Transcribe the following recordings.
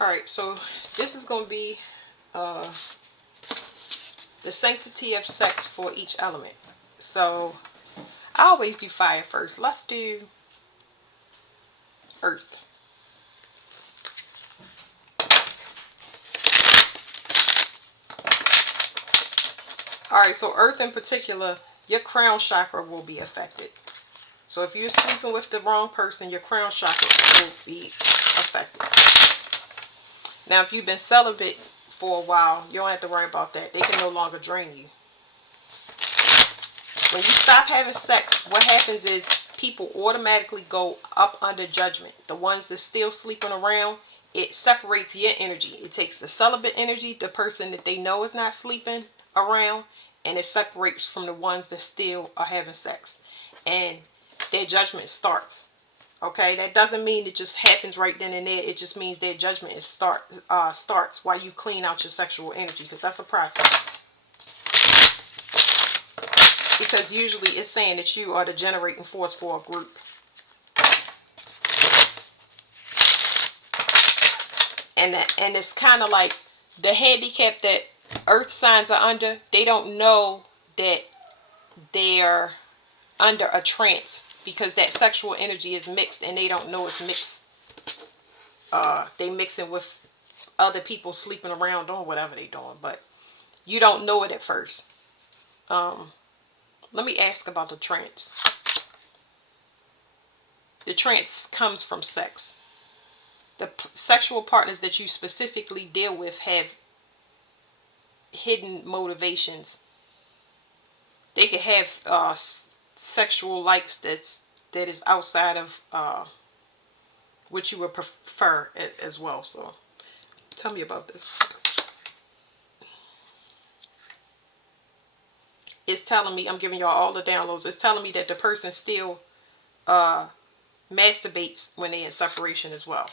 Alright, so this is going to be uh, the sanctity of sex for each element. So I always do fire first. Let's do earth. Alright, so earth in particular, your crown chakra will be affected. So if you're sleeping with the wrong person, your crown chakra will be affected. Now, if you've been celibate for a while, you don't have to worry about that. They can no longer drain you. When you stop having sex, what happens is people automatically go up under judgment. The ones that still sleeping around, it separates your energy. It takes the celibate energy, the person that they know is not sleeping around, and it separates from the ones that still are having sex. And their judgment starts. Okay, that doesn't mean it just happens right then and there. It just means their judgment starts while you clean out your sexual energy, because that's a process. Because usually it's saying that you are the generating force for a group. And it's kind of like the handicap that earth signs are under. They don't know that they're under a trance because that sexual energy is mixed and they don't know it's mixed. They mix it with other people sleeping around doing whatever they're doing, but you don't know it at first. Let me ask about the trance. The trance comes from sex. The sexual partners that you specifically deal with have hidden motivations. They could have sexual likes that is outside of what you would prefer as well. So tell me about this. It's telling me, I'm giving y'all all the downloads. It's telling me that the person still masturbates when they're in separation as well.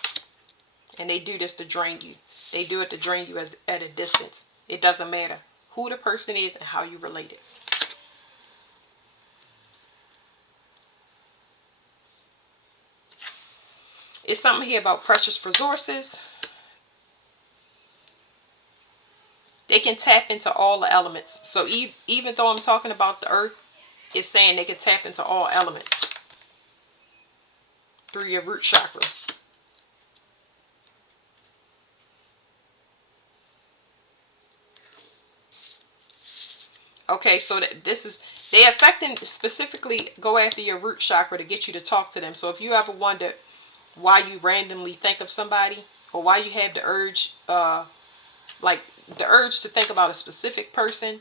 And they do this to drain you. They do it to drain you at a distance. It doesn't matter who the person is and how you relate it. It's something here about precious resources. They can tap into all the elements. So even though I'm talking about the earth, it's saying they can tap into all elements through your root chakra. Okay, so this is, they affecting specifically go after your root chakra to get you to talk to them. So if you ever wonder why you randomly think of somebody, or why you have the urge, like the urge to think about a specific person,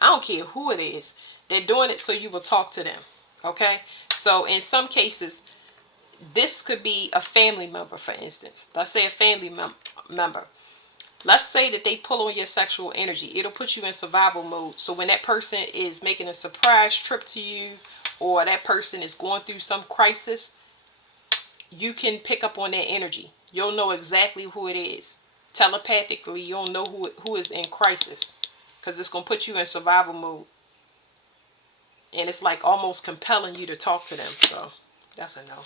I don't care who it is. They're doing it so you will talk to them. Okay, so in some cases, this could be a family member, for instance. Let's say a family member. Let's say that they pull on your sexual energy. It'll put you in survival mode. So when that person is making a surprise trip to you, or that person is going through some crisis, you can pick up on their energy. You'll know exactly who it is. Telepathically, you'll know who is in crisis, because it's going to put you in survival mode. And it's like almost compelling you to talk to them. So that's a no.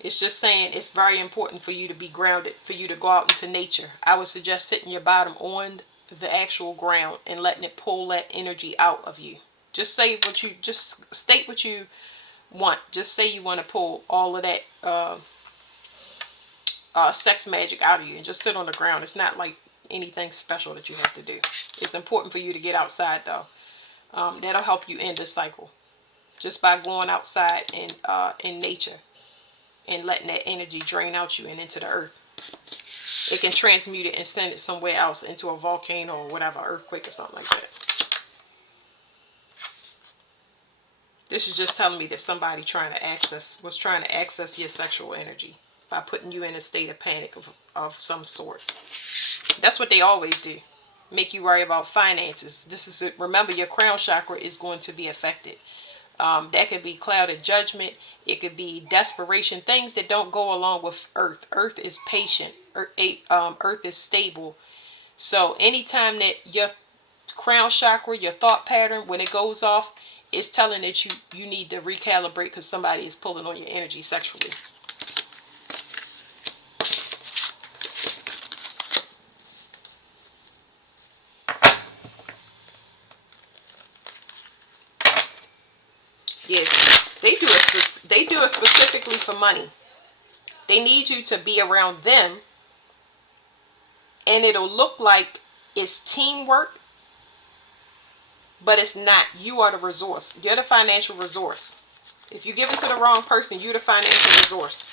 It's just saying it's very important for you to be grounded, for you to go out into nature. I would suggest sitting your bottom on the actual ground and letting it pull that energy out of you. Just state what you want. Just say you want to pull all of that sex magic out of you, and just sit on the ground. It's not like anything special that you have to do. It's important for you to get outside though. That'll help you end the cycle just by going outside and in nature and letting that energy drain out you and into the earth. It can transmute it and send it somewhere else, into a volcano or whatever, earthquake or something like that. This is just telling me that somebody was trying to access your sexual energy by putting you in a state of panic of some sort. That's what they always do. Make you worry about finances. This is it. Remember, your crown chakra is going to be affected. That could be clouded judgment. It could be desperation. Things that don't go along with earth. Earth is patient. Earth is stable. So anytime that your crown chakra, your thought pattern, when it goes off, it's telling that you need to recalibrate because somebody is pulling on your energy sexually. Yes, they do it specifically for money. They need you to be around them, and it'll look like it's teamwork, but it's not. You are the resource. You're the financial resource. If you give it to the wrong person, you're the financial resource.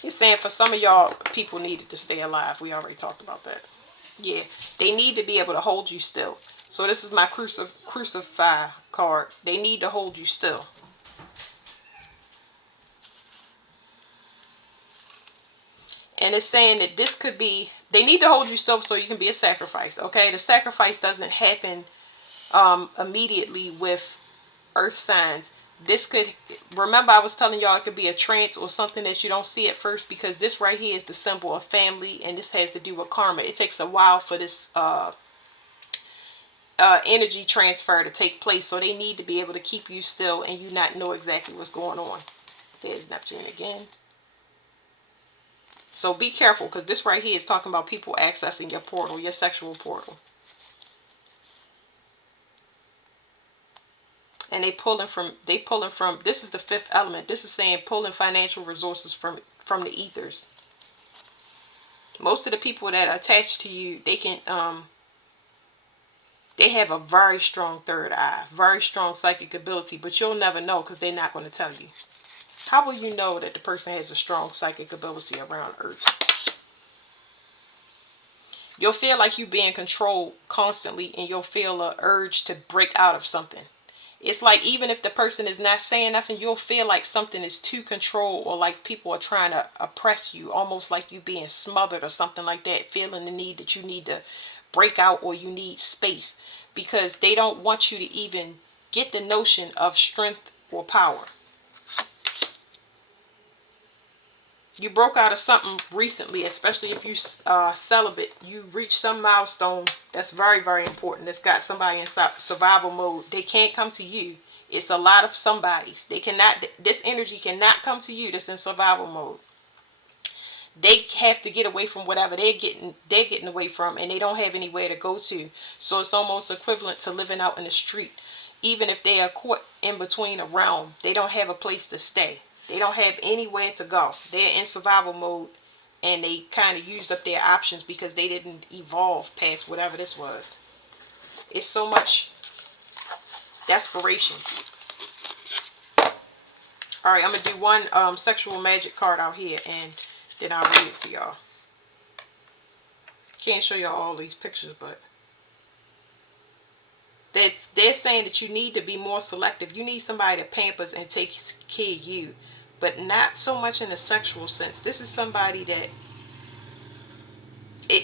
He's saying for some of y'all, people needed to stay alive. We already talked about that. Yeah, they need to be able to hold you still. So this is my crucify card. They need to hold you still. And it's saying that this could be, they need to hold you still so you can be a sacrifice. Okay, the sacrifice doesn't happen immediately with earth signs. This could, remember I was telling y'all it could be a trance or something that you don't see at first, because this right here is the symbol of family, and this has to do with karma. It takes a while for this energy transfer to take place, so they need to be able to keep you still and you not know exactly what's going on. There's Neptune again. So be careful, because this right here is talking about people accessing your portal, your sexual portal. And they pulling from, this is the fifth element. This is saying pulling financial resources from the ethers. Most of the people that are attached to you, they can they have a very strong third eye, very strong psychic ability, but you'll never know because they're not going to tell you. How will you know that the person has a strong psychic ability around Earth? You'll feel like you're being controlled constantly, and you'll feel an urge to break out of something. It's like even if the person is not saying nothing, you'll feel like something is too controlled, or like people are trying to oppress you, almost like you being smothered or something like that, feeling the need that you need to break out or you need space, because they don't want you to even get the notion of strength or power. You broke out of something recently, especially if you celibate. You reach some milestone that's very, very important. That's got somebody in survival mode. They can't come to you. It's a lot of somebodies. They cannot. This energy cannot come to you. That's in survival mode. They have to get away from whatever they're getting away from, and they don't have anywhere to go to. So it's almost equivalent to living out in the street. Even if they are caught in between a realm, they don't have a place to stay. They don't have anywhere to go. They're in survival mode, and they kind of used up their options because they didn't evolve past whatever this was. It's so much desperation. All right, I'm gonna do one sexual magic card out here, and then I'll read it to y'all. Can't show y'all all these pictures, but they're saying that you need to be more selective. You need somebody that pampers and takes care of you, but not so much in a sexual sense. This is somebody that,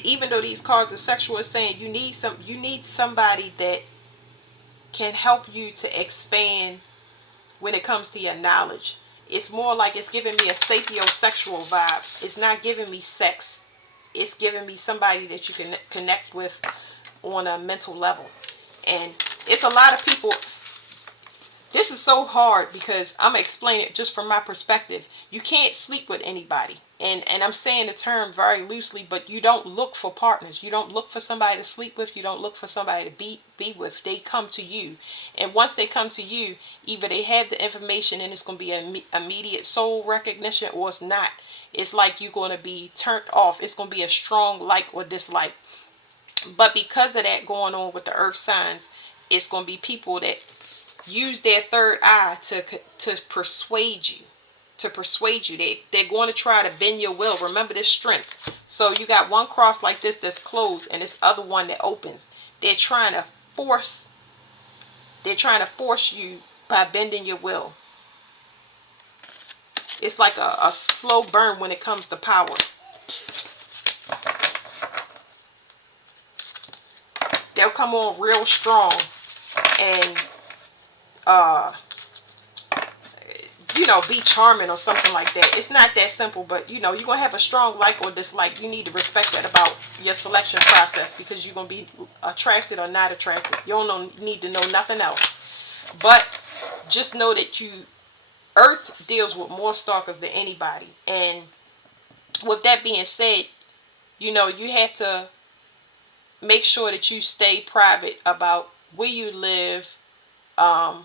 even though these cards are sexual, it's saying you need somebody that can help you to expand when it comes to your knowledge. It's more like it's giving me a sapiosexual vibe. It's not giving me sex. It's giving me somebody that you can connect with on a mental level. And it's a lot of people. This is so hard because I'm going to explain it just from my perspective. You can't sleep with anybody. And I'm saying the term very loosely, but you don't look for partners. You don't look for somebody to sleep with. You don't look for somebody to be with. They come to you. And once they come to you, either they have the information and it's going to be an immediate soul recognition, or it's not. It's like you're going to be turned off. It's going to be a strong like or dislike. But because of that going on with the earth signs, it's going to be people that use their third eye to persuade you. They're going to try to bend your will. Remember this strength. So you got one cross like this that's closed, and this other one that opens. They're trying to force you by bending your will. It's like a slow burn when it comes to power. They'll come on real strong and be charming or something like that. It's not that simple, but you're going to have a strong like or dislike. You need to respect that about your selection process, because you're going to be attracted or not attracted. You don't need to know nothing else. But just know that Earth deals with more stalkers than anybody. And with that being said, you have to make sure that you stay private about where you live, um,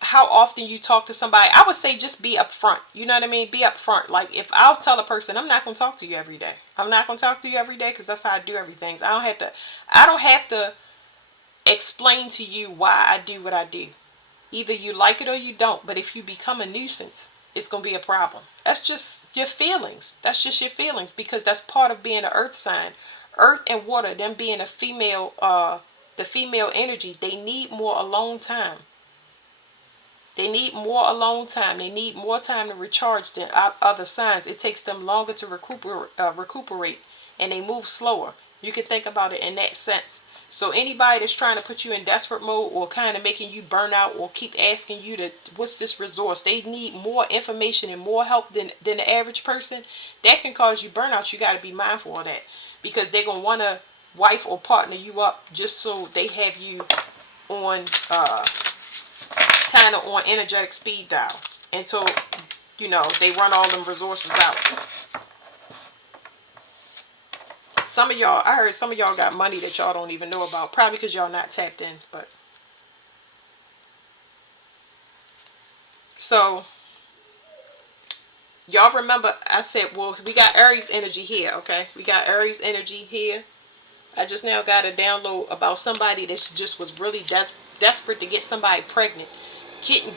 how often you talk to somebody. I would say just be upfront. You know what I mean? Be upfront. Like if I'll tell a person, I'm not gonna talk to you every day. I'm not gonna talk to you every day because that's how I do everything. So I don't have to. I don't have to explain to you why I do what I do. Either you like it or you don't. But if you become a nuisance, it's gonna be a problem. That's just your feelings. That's just your feelings because that's part of being an earth sign. Earth and water, them being a female, the female energy, they need more alone time. They need more alone time. They need more time to recharge than other signs. It takes them longer to recuperate, and they move slower. You can think about it in that sense. So anybody that's trying to put you in desperate mode or kind of making you burn out or keep asking you to, what's this resource? They need more information and more help than the average person. That can cause you burnout. You got to be mindful of that because they're going to want to wife or partner you up just so they have you on kind of on energetic speed dial until they run all them resources out. Some of y'all, I heard some of y'all got money that y'all don't even know about, probably because y'all not tapped in. But so y'all remember I said, well, we got Aries energy here. Okay, we got Aries energy here. I just now got a download about somebody that just was really desperate to get somebody pregnant.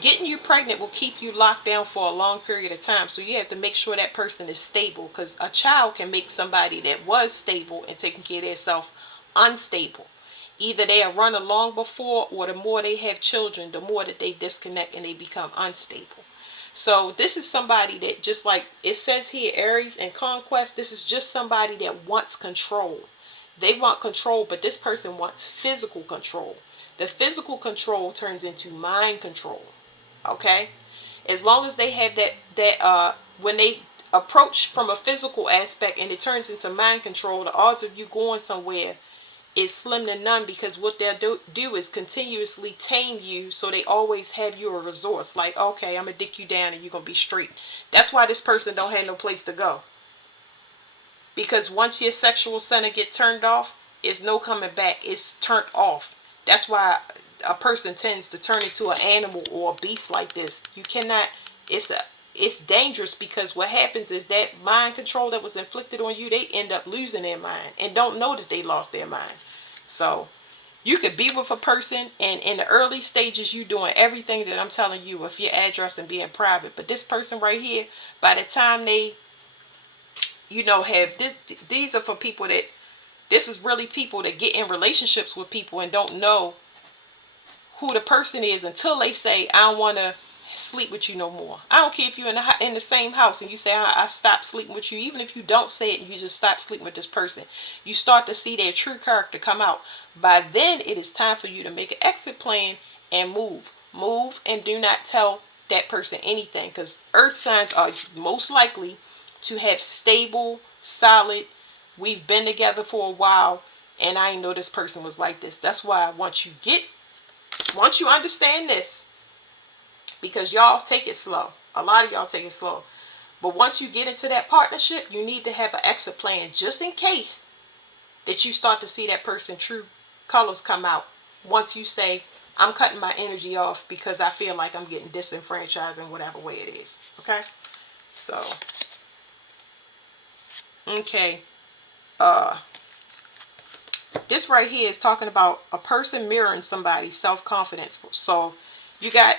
Getting you pregnant will keep you locked down for a long period of time. So you have to make sure that person is stable, because a child can make somebody that was stable and taking care of themselves unstable. Either they are run along before, or the more they have children, the more that they disconnect and they become unstable. So this is somebody that, just like it says here, Aries and Conquest, this is just somebody that wants control. They want control, but this person wants physical control. The physical control turns into mind control. Okay? As long as they have that when they approach from a physical aspect and it turns into mind control, the odds of you going somewhere is slim to none, because what they'll do is continuously tame you, so they always have you a resource. Like, okay, I'm gonna dick you down and you're gonna be straight. That's why this person don't have no place to go. Because once your sexual center get turned off, it's no coming back. It's turned off. That's why a person tends to turn into an animal or a beast like this. You cannot. It's dangerous, because what happens is that mind control that was inflicted on you, they end up losing their mind and don't know that they lost their mind. So you could be with a person, and in the early stages you doing everything that I'm telling you with your address and being private. But this person right here, by the time they have this, these are for people that, this is really people that get in relationships with people and don't know who the person is until they say, I don't want to sleep with you no more. I don't care if you're in the same house and you say, I stopped sleeping with you. Even if you don't say it and you just stop sleeping with this person, you start to see their true character come out. By then it is time for you to make an exit plan and move, and do not tell that person anything, because earth signs are most likely to have stable, solid, we've been together for a while and I know this person was like this. That's why once you understand this, because y'all take it slow. A lot of y'all take it slow. But once you get into that partnership, you need to have an exit plan, just in case that you start to see that person true colors come out. Once you say, I'm cutting my energy off because I feel like I'm getting disenfranchised in whatever way it is. Okay? So, okay. This right here is talking about a person mirroring somebody's self-confidence. So you got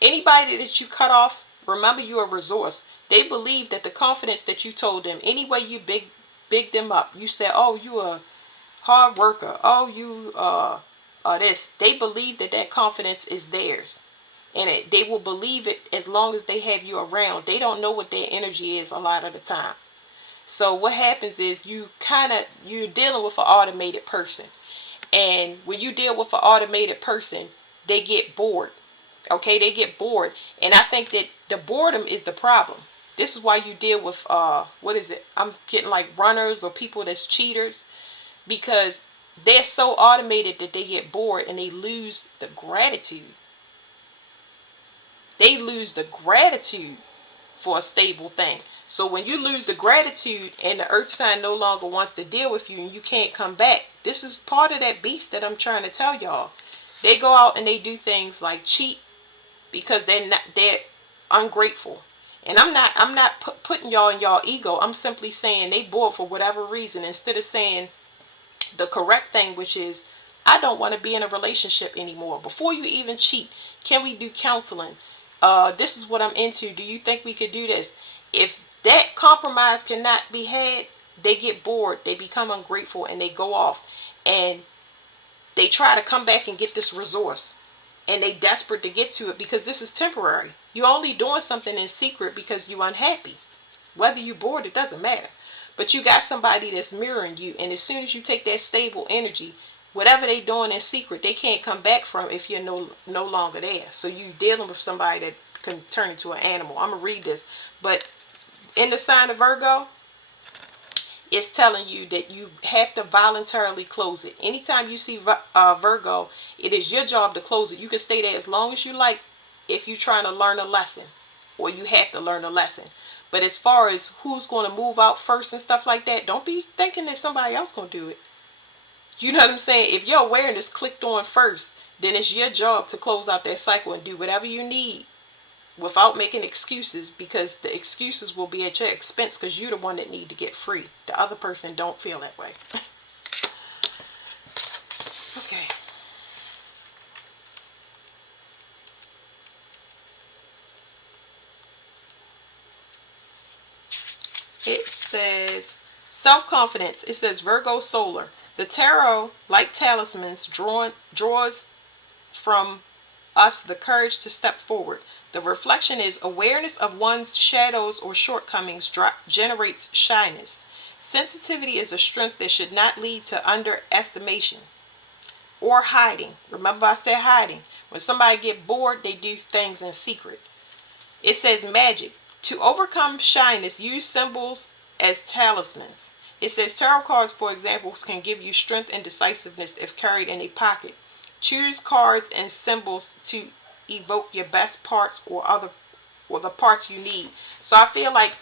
anybody that you cut off, remember you're a resource. They believe that the confidence that you told them, any way you big them up, you said, oh, you a hard worker, oh, you this, they believe that confidence is theirs. And they will believe it as long as they have you around. They don't know what their energy is a lot of the time. So what happens is you're dealing with an automated person. And when you deal with an automated person, they get bored. Okay, they get bored. And I think that the boredom is the problem. This is why you deal with what is it? I'm getting like runners or people that's cheaters, because they're so automated that they get bored and they lose the gratitude. They lose the gratitude for a stable thing. So when you lose the gratitude and the earth sign no longer wants to deal with you and you can't come back, this is part of that beast that I'm trying to tell y'all. They go out and they do things like cheat because they're ungrateful. And I'm not putting y'all in y'all ego. I'm simply saying they bored for whatever reason, instead of saying the correct thing, which is, I don't want to be in a relationship anymore. Before you even cheat, can we do counseling? This is what I'm into. Do you think we could do this? If that compromise cannot be had, they get bored, they become ungrateful, and they go off and they try to come back and get this resource, and they desperate to get to it because this is temporary. You're only doing something in secret because you're unhappy. Whether you're bored, it doesn't matter. But you got somebody that's mirroring you, and as soon as you take that stable energy, whatever they doing in secret, they can't come back from if you're no longer there. So you dealing with somebody that can turn into an animal. I'm gonna read this, but in the sign of Virgo, it's telling you that you have to voluntarily close it. Anytime you see Virgo, it is your job to close it. You can stay there as long as you like if you're trying to learn a lesson, or you have to learn a lesson. But as far as who's going to move out first and stuff like that, don't be thinking that somebody else going to do it. You know what I'm saying? If your awareness clicked on first, then it's your job to close out that cycle and do whatever you need without making excuses, because the excuses will be at your expense because you're the one that need to get free. The other person don't feel that way. Okay. It says self-confidence. It says Virgo solar. The tarot, like talismans, draws from us the courage to step forward. The reflection is awareness of one's shadows or shortcomings generates shyness. Sensitivity is a strength that should not lead to underestimation or hiding. Remember I said hiding. When somebody get bored, they do things in secret. It says magic. To overcome shyness, use symbols as talismans. It says tarot cards, for example, can give you strength and decisiveness if carried in a pocket. Choose cards and symbols to evoke your best parts or the parts you need. So I feel like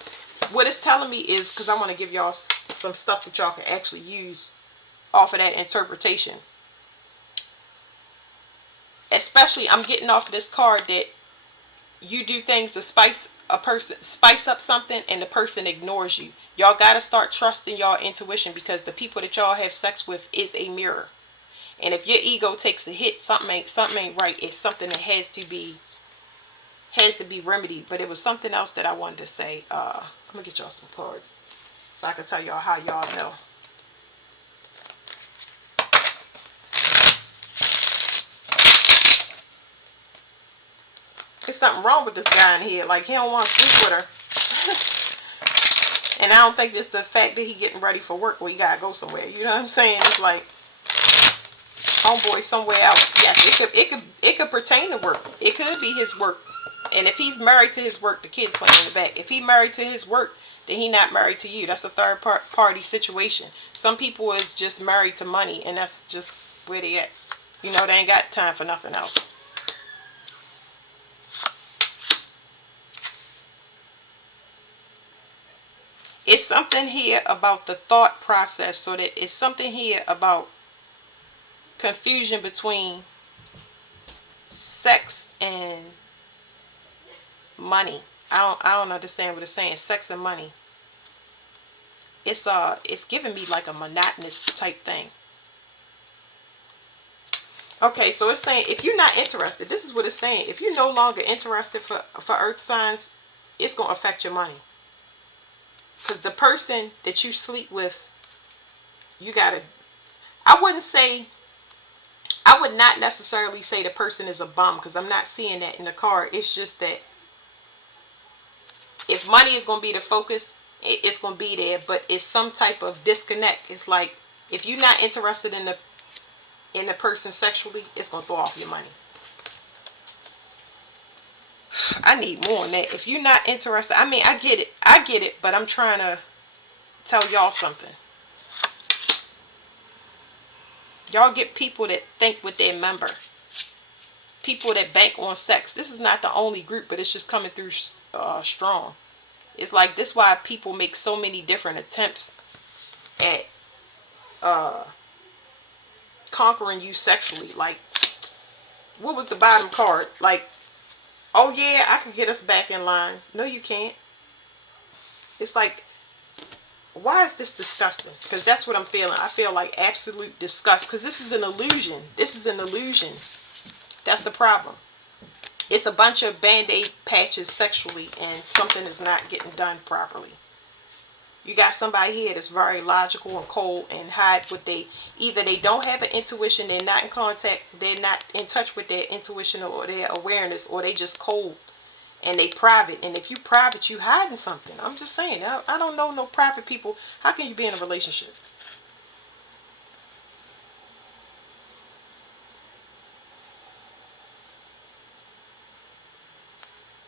what it's telling me is, because I want to give y'all some stuff that y'all can actually use off of that interpretation. Especially, I'm getting off of this card that you do things to spice up something, and the person ignores you. Y'all gotta start trusting y'all intuition, because the people that y'all have sex with is a mirror. And if your ego takes a hit, something ain't right. It's something that has to be remedied. But it was something else that I wanted to say. I'm gonna get y'all some cards so I can tell y'all how y'all know. There's something wrong with this guy in here. Like, he don't want to sleep with her. And I don't think it's the fact that he getting ready for work, or he gotta go somewhere. You know what I'm saying? It's like homeboy somewhere else. Yes, it could pertain to work. It could be his work. And if he's married to his work, the kid's playing in the back. If he married to his work, then he not married to you. That's a third party situation. Some people is just married to money, and that's just where they at. You know, they ain't got time for nothing else. It's something here about the thought process, so that it's something here about confusion between sex and money. I don't understand what it's saying. Sex and money. It's giving me like a monotonous type thing. Okay, so it's saying if you're not interested, this is what it's saying. If you're no longer interested for earth signs, it's going to affect your money. Because the person that you sleep with, you got to, I would not necessarily say the person is a bum, because I'm not seeing that in the card. It's just that if money is going to be the focus, it's going to be there, but it's some type of disconnect. It's like if you're not interested in the person sexually, it's going to throw off your money. I need more on that. If you're not interested, I mean, I get it, but I'm trying to tell y'all something. Y'all get people that think with their member. People that bank on sex. This is not the only group, but it's just coming through strong. It's like this why people make so many different attempts at uh conquering you sexually. Like, what was the bottom card? Like, oh yeah, I can get us back in line. No, you can't. It's like, why is this disgusting? Because that's what I'm feeling. I feel like absolute disgust. Because this is an illusion. This is an illusion. That's the problem. It's a bunch of band-aid patches sexually, and something is not getting done properly. You got somebody here that's very logical and cold and hide what they, either they don't have an intuition, they're not in contact, they're not in touch with their intuition or their awareness, or they just cold and they private. And if you private, you hiding something. I'm just saying, I don't know no private people. How can you be in a relationship?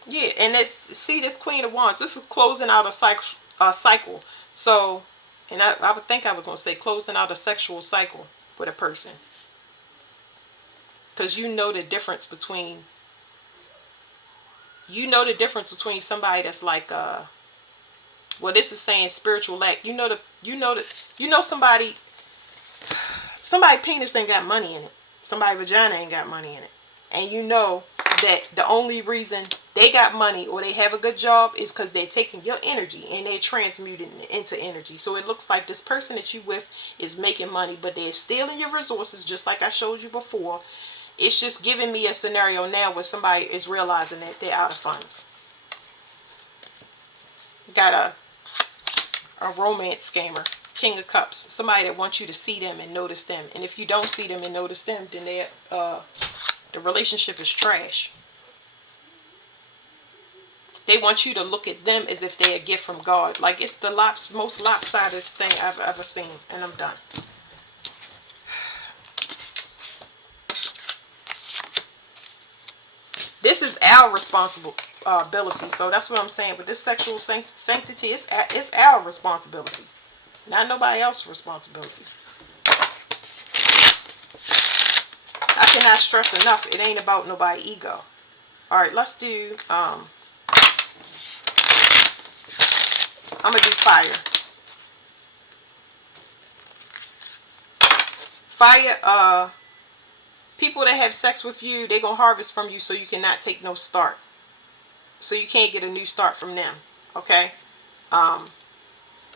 Yeah, and let's see this Queen of Wands. This is closing out a cycle. Cycle. So, and I would think I was going to say closing out a sexual cycle with a person. Because you know the difference between somebody that's like, well, this is saying spiritual lack. You know somebody penis ain't got money in it. Somebody vagina ain't got money in it. And you know that the only reason they got money or they have a good job is because they're taking your energy and they're transmuting it into energy. So it looks like this person that you with is making money, but they're stealing your resources, just like I showed you before. It's just giving me a scenario now where somebody is realizing that they're out of funds. Got a romance scammer. King of Cups. Somebody that wants you to see them and notice them. And if you don't see them and notice them, then the relationship is trash. They want you to look at them as if they're a gift from God. Like, it's the most lopsided thing I've ever seen. And I'm done. This is our responsibility. So that's what I'm saying. With this sexual sanctity, it's our responsibility. Not nobody else's responsibility. I cannot stress enough, it ain't about nobody's ego. Alright, let's do, I'm going to do fire. Fire, people that have sex with you, they going to harvest from you, so you cannot take no start. So you can't get a new start from them. Okay?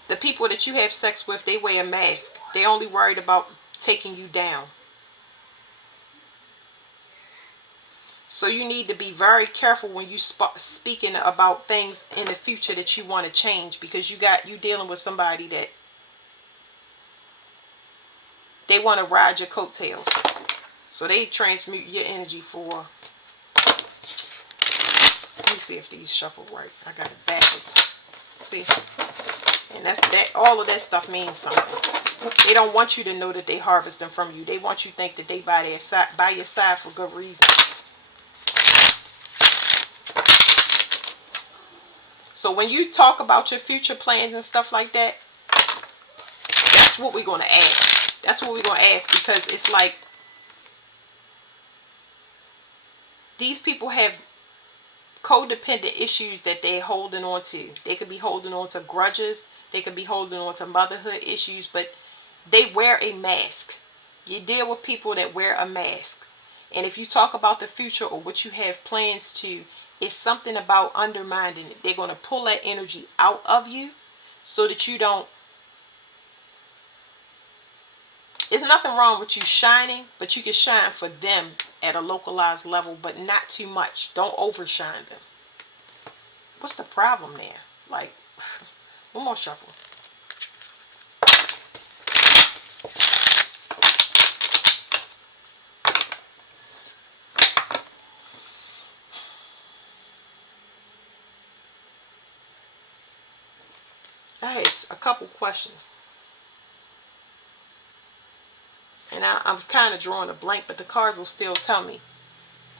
The people that you have sex with, they wear a mask. They only worried about taking you down. So you need to be very careful when you speaking about things in the future that you want to change, because you dealing with somebody that they want to ride your coattails. So they transmute your energy for. Let me see if these shuffle right. I got it backwards. See? And that's that. All of that stuff means something. They don't want you to know that they harvesting from you. They want you to think that they by your side for good reason. So when you talk about your future plans and stuff like that, that's what we're going to ask. That's what we're going to ask, because it's like these people have codependent issues that they're holding on to. They could be holding on to grudges. They could be holding on to motherhood issues, but they wear a mask. You deal with people that wear a mask. And if you talk about the future or what you have plans to, it's something about undermining it. They're going to pull that energy out of you so that you don't. There's nothing wrong with you shining, but you can shine for them at a localized level, but not too much. Don't overshine them. What's the problem there? Like, one more shuffle. I had a couple questions. And I'm kind of drawing a blank, but the cards will still tell me.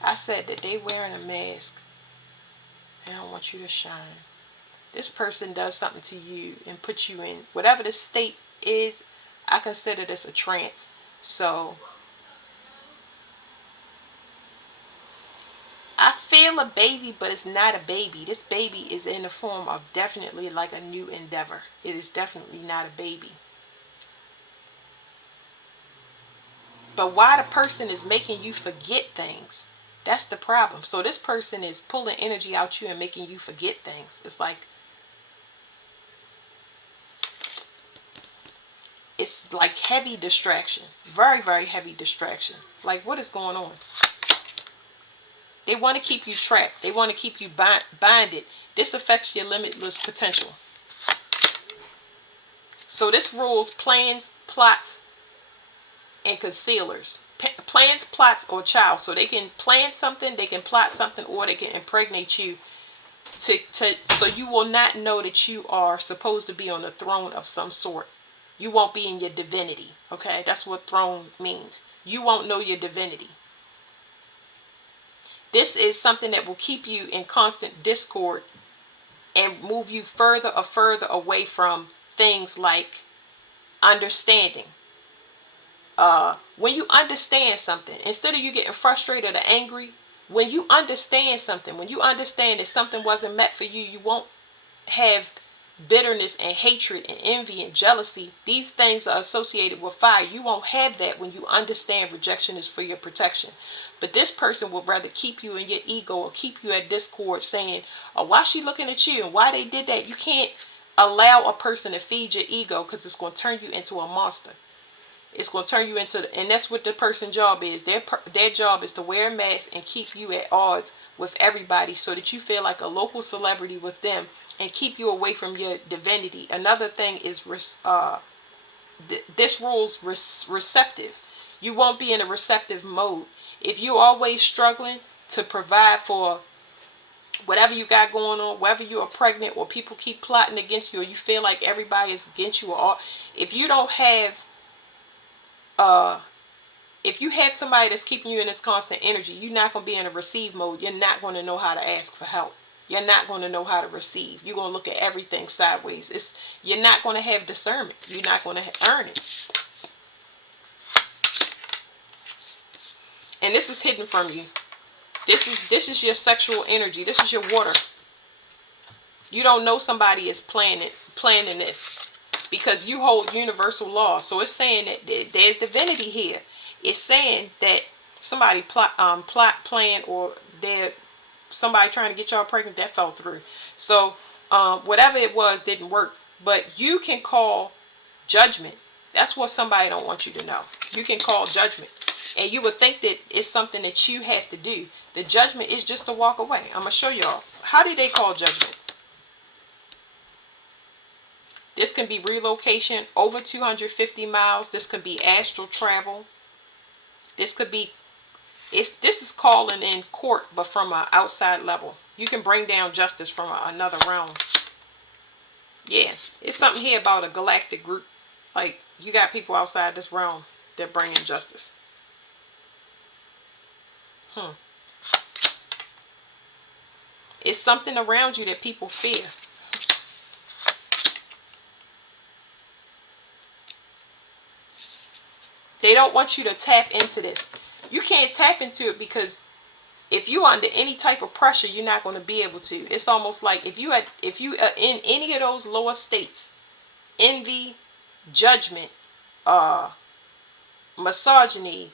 I said that they wearing a mask. They don't want you to shine. This person does something to you and puts you in whatever the state is. I consider this a trance. So I feel feel a baby, but it's not a baby. This baby is in the form of definitely like a new endeavor. It is definitely not a baby. But why the person is making you forget things, that's the problem. So this person is pulling energy out you and making you forget things. It's like heavy distraction. Very, very heavy distraction. Like, what is going on? They want to keep you trapped. They want to keep you binded. This affects your limitless potential. So this rules plans, plots, and concealers. Plans, plots, or child. So they can plan something, they can plot something, or they can impregnate you so you will not know that you are supposed to be on a throne of some sort. You won't be in your divinity. Okay, that's what throne means. You won't know your divinity. This is something that will keep you in constant discord and move you further away from things like understanding. When you understand something, instead of you getting frustrated or angry, when you understand something, when you understand that something wasn't meant for you, you won't have bitterness and hatred and envy and jealousy. These things are associated with fire. You won't have that when you understand rejection is for your protection. But this person will rather keep you in your ego or keep you at discord, saying, oh, why she looking at you and why they did that. You can't allow a person to feed your ego, because it's going to turn you into a monster. It's going to turn you into, and that's what the person's job is. Their job is to wear a mask and keep you at odds with everybody so that you feel like a local celebrity with them and keep you away from your divinity. Another thing is this rules receptive. You won't be in a receptive mode. If you're always struggling to provide for whatever you got going on, whether you are pregnant or people keep plotting against you, or you feel like everybody is against you, or if you don't have if you have somebody that's keeping you in this constant energy, you're not going to be in a receive mode. You're not going to know how to ask for help. You're not going to know how to receive. You're going to look at everything sideways. You're not going to have discernment. You're not going to earn it. And this is hidden from you. This is your sexual energy. This is your water. You don't know somebody is planning this, because you hold universal law. So it's saying that there's divinity here. It's saying that somebody plan, or somebody trying to get y'all pregnant, that fell through. So whatever it was didn't work. But you can call judgment. That's what somebody don't want you to know. You can call judgment. And you would think that it's something that you have to do. The judgment is just to walk away. I'm going to show y'all. How do they call judgment? This can be relocation over 250 miles. This could be astral travel. This could be, this is calling in court, but from an outside level. You can bring down justice from another realm. Yeah, it's something here about a galactic group. Like, you got people outside this realm that bring in justice. It's something around you that people fear. They don't want you to tap into this. You can't tap into it because if you're under any type of pressure, you're not going to be able to. It's almost like if you are in any of those lower states, envy, judgment, misogyny,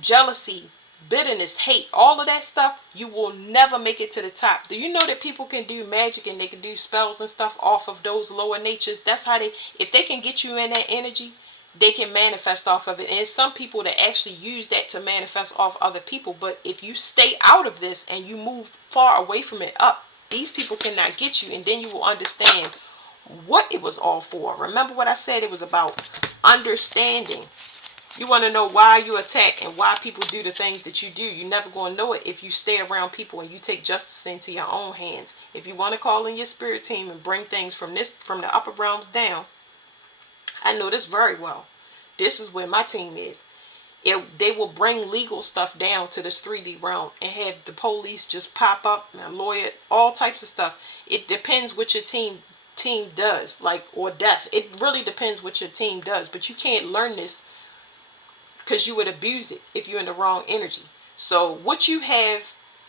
jealousy, bitterness, hate, all of that stuff, you will never make it to the top. Do you know that people can do magic and they can do spells and stuff off of those lower natures? That's how if they can get you in that energy, they can manifest off of it. And it's some people that actually use that to manifest off other people. But if you stay out of this and you move far away from it up, these people cannot get you. And then you will understand what it was all for. Remember what I said? It was about understanding. You want to know why you attack and why people do the things that you do. You're never going to know it if you stay around people and you take justice into your own hands. If you want to call in your spirit team and bring things from the upper realms down, I know this very well. This is where my team is. They will bring legal stuff down to this 3D realm and have the police just pop up and a lawyer, all types of stuff. It depends what your team does, like, or death. It really depends what your team does. But you can't learn this because you would abuse it if you're in the wrong energy. So what you have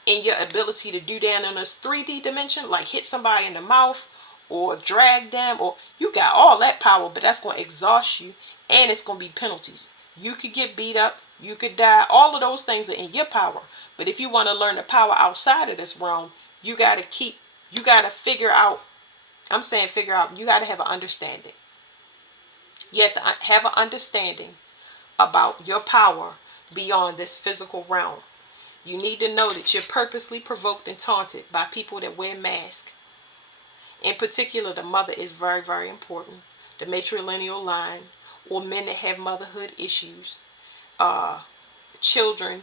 in your ability to do down in this 3D dimension, like hit somebody in the mouth or drag them, or you got all that power, but that's going to exhaust you, and it's going to be penalties. You could get beat up, you could die. All of those things are in your power. But if you want to learn the power outside of this realm, you got to figure out, I'm saying figure out, you got to have an understanding. You have to have an understanding about your power beyond this physical realm. You need to know that you're purposely provoked and taunted by people that wear masks. In particular, the mother is very, very important. The matrilineal line, or men that have motherhood issues, children,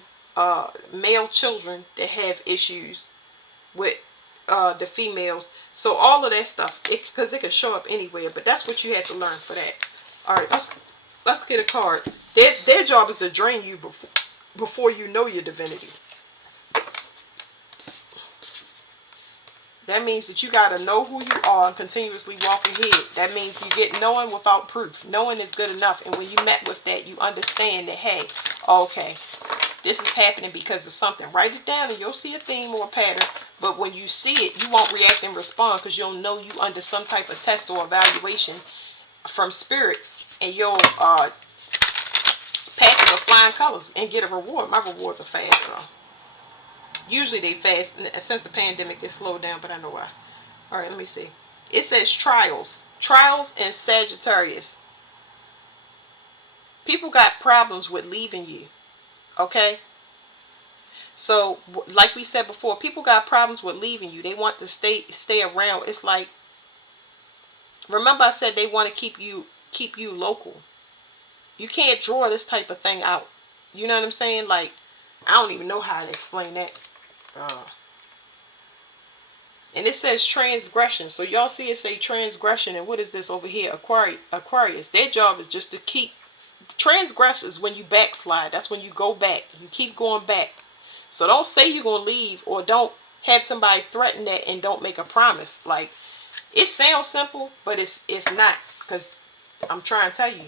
male children that have issues with the females. So all of that stuff, because it can show up anywhere. But that's what you have to learn for that. All right, let's get a card. Their job is to drain you before you know your divinity. That means that you got to know who you are and continuously walk ahead. That means you get knowing without proof. Knowing is good enough. And when you met with that, you understand that, hey, okay, this is happening because of something. Write it down and you'll see a theme or a pattern. But when you see it, you won't react and respond because you'll know you under some type of test or evaluation from spirit. And you'll pass it with flying colors and get a reward. My rewards are fast, so. Usually they fast. Since the pandemic, it slowed down, but I know why. All right, let me see. It says trials. Trials and Sagittarius. People got problems with leaving you. Okay? So, like we said before, people got problems with leaving you. They want to stay around. It's like, remember I said they want to keep you local. You can't draw this type of thing out. You know what I'm saying? Like, I don't even know how to explain that. And it says transgression. So y'all see it say transgression. And what is this over here? Aquarius. Their job is just to keep. Transgress is when you backslide. That's when you go back. You keep going back. So don't say you're going to leave, or don't have somebody threaten that and don't make a promise. Like, it sounds simple, but it's not. Because I'm trying to tell you.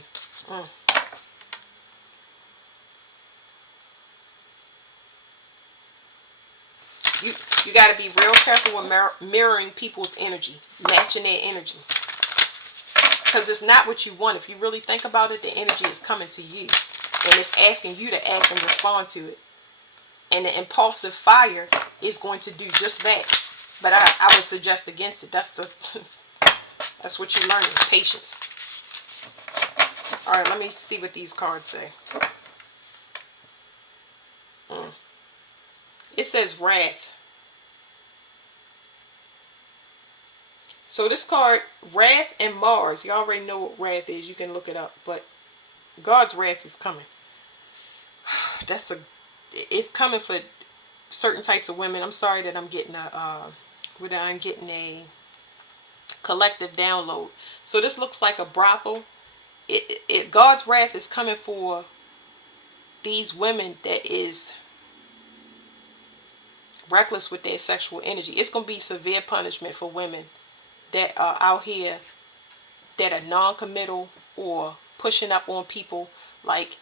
You got to be real careful with mirroring people's energy, matching their energy. Because it's not what you want. If you really think about it, the energy is coming to you. And it's asking you to act and respond to it. And the impulsive fire is going to do just that. But I would suggest against it. That's what you're learning. Patience. Alright, let me see what these cards say. It says wrath. So this card, wrath and Mars. You already know what wrath is. You can look it up. But God's wrath is coming. It's coming for certain types of women. I'm sorry that I'm getting a collective download. So this looks like a brothel. God's wrath is coming for these women that is reckless with their sexual energy. It's going to be severe punishment for women that are out here that are non-committal or pushing up on people. Like,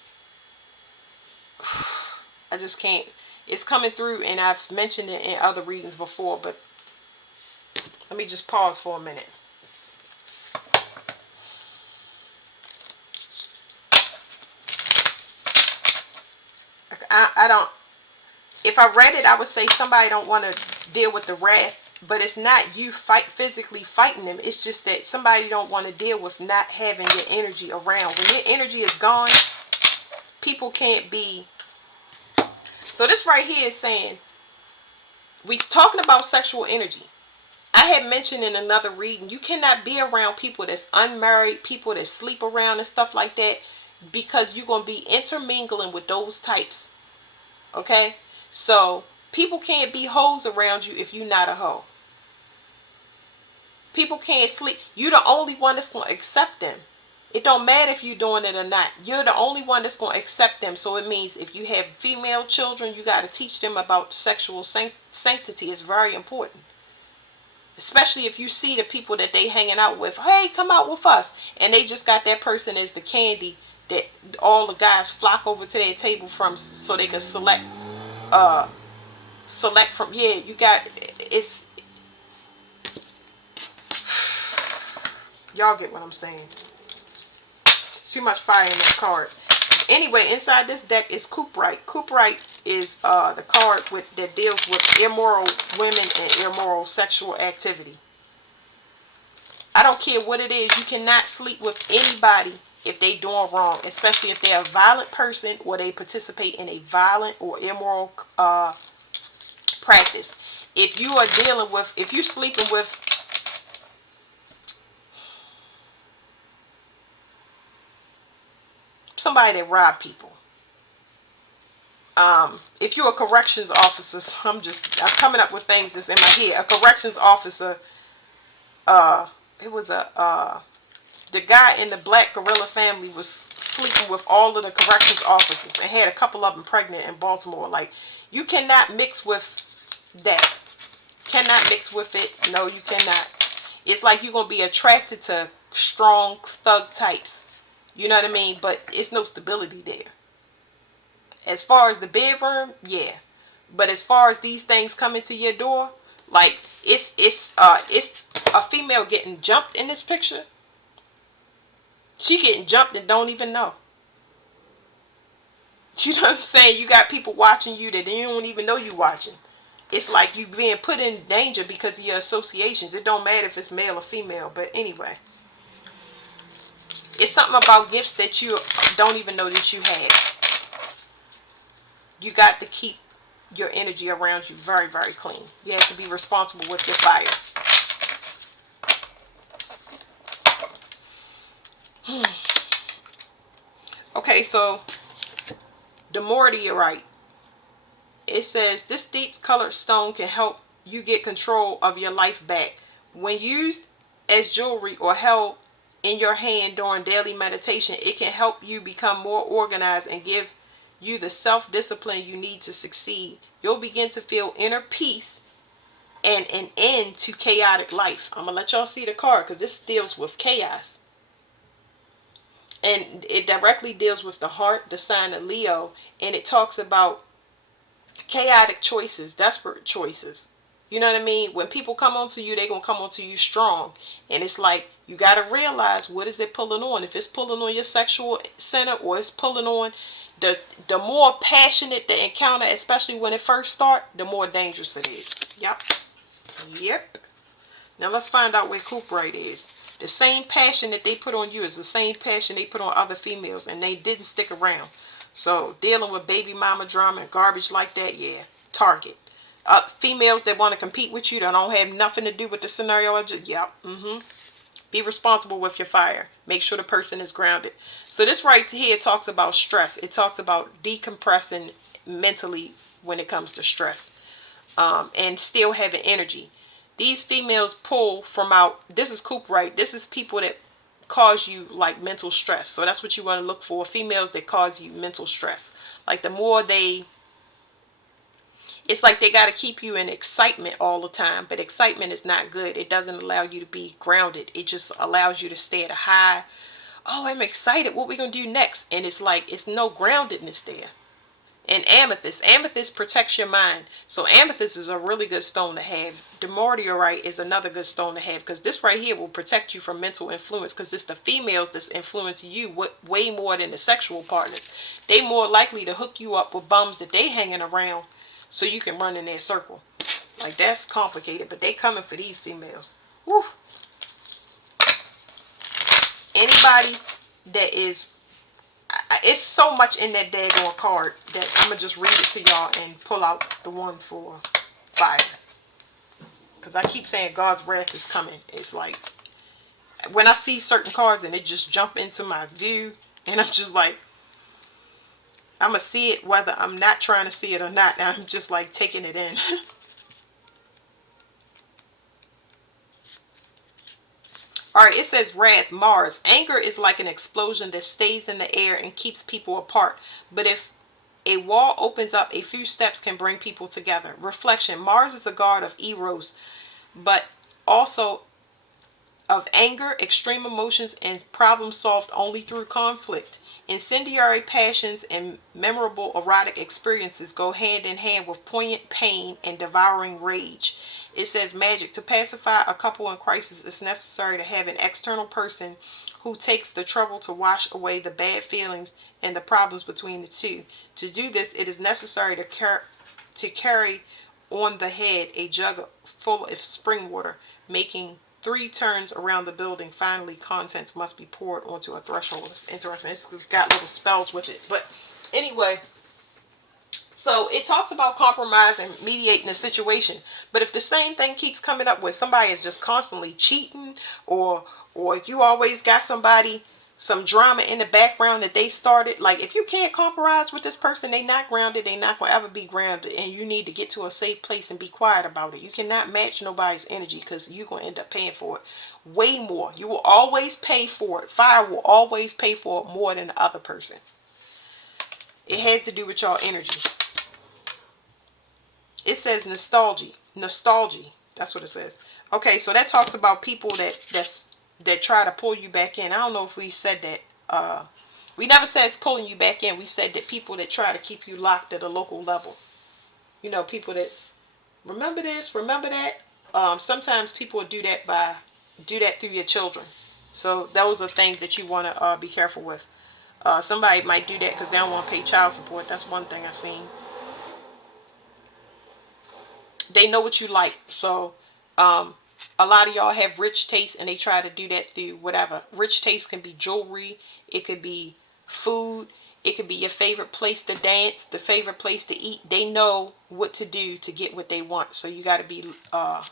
I just can't. It's coming through, and I've mentioned it in other readings before, but let me just pause for a minute. I don't. If I read it, I would say somebody don't want to deal with the wrath, but it's not you physically fighting them. It's just that somebody don't want to deal with not having your energy around. When your energy is gone, people can't be. So this right here is saying, we're talking about sexual energy. I had mentioned in another reading, you cannot be around people that's unmarried, people that sleep around and stuff like that, because you're going to be intermingling with those types. Okay? So, people can't be hoes around you if you're not a hoe. People can't sleep. You're the only one that's going to accept them. It don't matter if you're doing it or not. You're the only one that's going to accept them. So it means if you have female children, you got to teach them about sexual sanctity. It's very important. Especially if you see the people that they hanging out with. Hey, come out with us. And they just got that person as the candy that all the guys flock over to their table from so they can select uh select from. Yeah, you got, it's, y'all get what I'm saying. It's too much fire in this card. Anyway, inside this deck is Cooperite. Cooperite is the card that deals with immoral women and immoral sexual activity. I don't care what it is. You cannot sleep with anybody if they doing wrong, especially if they're a violent person or they participate in a violent or immoral practice. If you are dealing with, if you're sleeping with somebody that rob people, if you're a corrections officer, I'm coming up with things that's in my head. A corrections officer, it was the guy in the Black Gorilla family was sleeping with all of the corrections officers and had a couple of them pregnant in Baltimore. Like, you cannot mix with that. Cannot mix with it. No, you cannot. It's like you're going to be attracted to strong thug types. You know what I mean? But it's no stability there. As far as the bedroom, yeah. But as far as these things coming to your door, like, it's a female getting jumped in this picture. She getting jumped and don't even know. You know what I'm saying? You got people watching you that you don't even know you watching. It's like you being put in danger because of your associations. It don't matter if it's male or female. But anyway, it's something about gifts that you don't even know that you have. You got to keep your energy around you very, very clean. You have to be responsible with your fire. Okay, so Demordiorite. It says this deep colored stone can help you get control of your life back. When used as jewelry or held in your hand during daily meditation, it can help you become more organized and give you the self-discipline you need to succeed. You'll begin to feel inner peace and an end to chaotic life. I'm going to let y'all see the card because this deals with chaos. And it directly deals with the heart, the sign of Leo, and it talks about chaotic choices, desperate choices. You know what I mean? When people come onto you, they're going to come onto you strong. And it's like, you got to realize, what is it pulling on? If it's pulling on your sexual center, or it's pulling on, the more passionate the encounter, especially when it first starts, the more dangerous it is. Yep. Now let's find out where Cooperite is. The same passion that they put on you is the same passion they put on other females, and they didn't stick around. So dealing with baby mama drama and garbage like that, yeah, target. Females that want to compete with you that don't have nothing to do with the scenario. Be responsible with your fire. Make sure the person is grounded. So this right here talks about stress. It talks about decompressing mentally when it comes to stress, and still having energy. These females pull from out. This is Cooperite. This is people that cause you like mental stress. So that's what you want to look for. Females that cause you mental stress. Like, the more it's like they got to keep you in excitement all the time. But excitement is not good. It doesn't allow you to be grounded. It just allows you to stay at a high. Oh, I'm excited. What we going to do next? And it's like, it's no groundedness there. And amethyst. Amethyst protects your mind. So amethyst is a really good stone to have. Demordiorite is another good stone to have, because this right here will protect you from mental influence, because it's the females that's influencing you way more than the sexual partners. They more likely to hook you up with bums that they hanging around so you can run in their circle. Like, that's complicated, but they coming for these females. Woo. Anybody that is, it's so much in that daggone card that I'm going to just read it to y'all and pull out the one for fire. Because I keep saying God's wrath is coming. It's like, when I see certain cards and they just jump into my view, and I'm just like, I'm going to see it whether I'm not trying to see it or not. I'm just like taking it in. Alright, it says wrath, Mars. Anger is like an explosion that stays in the air and keeps people apart. But if a wall opens up, a few steps can bring people together. Reflection. Mars is the god of Eros, but also of anger, extreme emotions, and problems solved only through conflict. Incendiary passions and memorable erotic experiences go hand in hand with poignant pain and devouring rage. It says magic. To pacify a couple in crisis, it's necessary to have an external person who takes the trouble to wash away the bad feelings and the problems between the two. To do this, it is necessary to carry on the head a jug full of spring water, making 3 turns around the building. Finally, contents must be poured onto a threshold. It's interesting. It's got little spells with it. But anyway, so it talks about compromise and mediating a situation. But if the same thing keeps coming up where somebody is just constantly cheating, or you always got somebody, some drama in the background that they started, like if you can't compromise with this person, they not grounded, they not gonna ever be grounded, and you need to get to a safe place and be quiet about it. You cannot match nobody's energy, because you're gonna end up paying for it way more. You will always pay for it. Fire will always pay for it more than the other person. It has to do with your energy. It says nostalgia. Nostalgia. That's what it says. Okay, so that talks about people that try to pull you back in. I don't know if we said that. We never said pulling you back in. We said that people that try to keep you locked at a local level. You know, people that remember this, remember that. Sometimes people do that through your children. So those are things that you want to be careful with. Somebody might do that because they don't want to pay child support. That's one thing I've seen. They know what you like. So a lot of y'all have rich taste, and they try to do that through whatever. Rich taste can be jewelry. It could be food. It could be your favorite place to dance, the favorite place to eat. They know what to do to get what they want. So you got to be on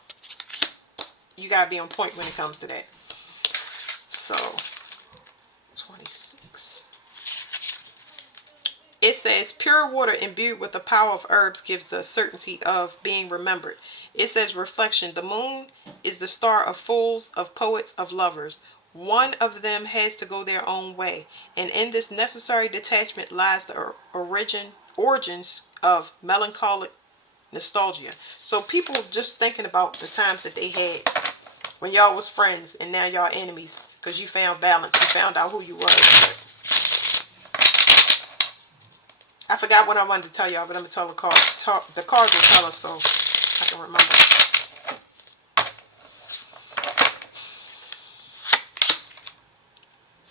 point when it comes to that. So 26. It says pure water imbued with the power of herbs gives the certainty of being remembered. It says reflection. The moon is the star of fools, of poets, of lovers. One of them has to go their own way, and in this necessary detachment lies the origins of melancholic nostalgia. So people just thinking about the times that they had when y'all was friends, and now y'all enemies because you found balance. You found out who you was. I forgot what I wanted to tell y'all, but I'm going to tell the card. The cards will tell us so I can remember.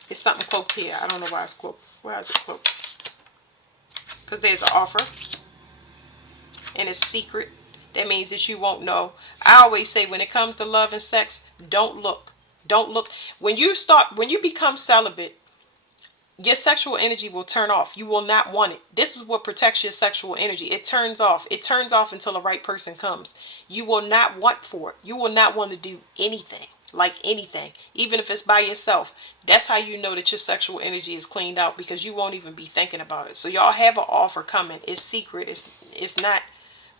It's something cloaked here. I don't know why it's cloaked. Why is it cloaked? Because there's an offer. And it's secret. That means that you won't know. I always say when it comes to love and sex, don't look. Don't look. When you become celibate, your sexual energy will turn off. You will not want it. This is what protects your sexual energy. It turns off. It turns off until the right person comes. You will not want for it. You will not want to do anything. Like anything. Even if it's by yourself. That's how you know that your sexual energy is cleaned out, because you won't even be thinking about it. So y'all have an offer coming. It's secret. It's not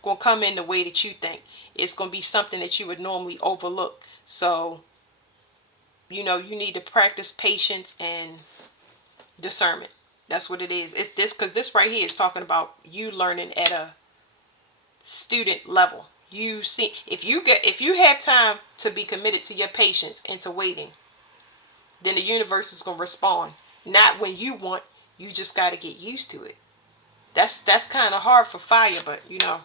going to come in the way that you think. It's going to be something that you would normally overlook. So, you need to practice patience and discernment. That's what it is. It's this, because this right here is talking about you learning at a student level. You see, if you have time to be committed to your patience and to waiting, then the universe is going to respond. Not when you want. You just got to get used to it. That's kind of hard for fire, but yeah.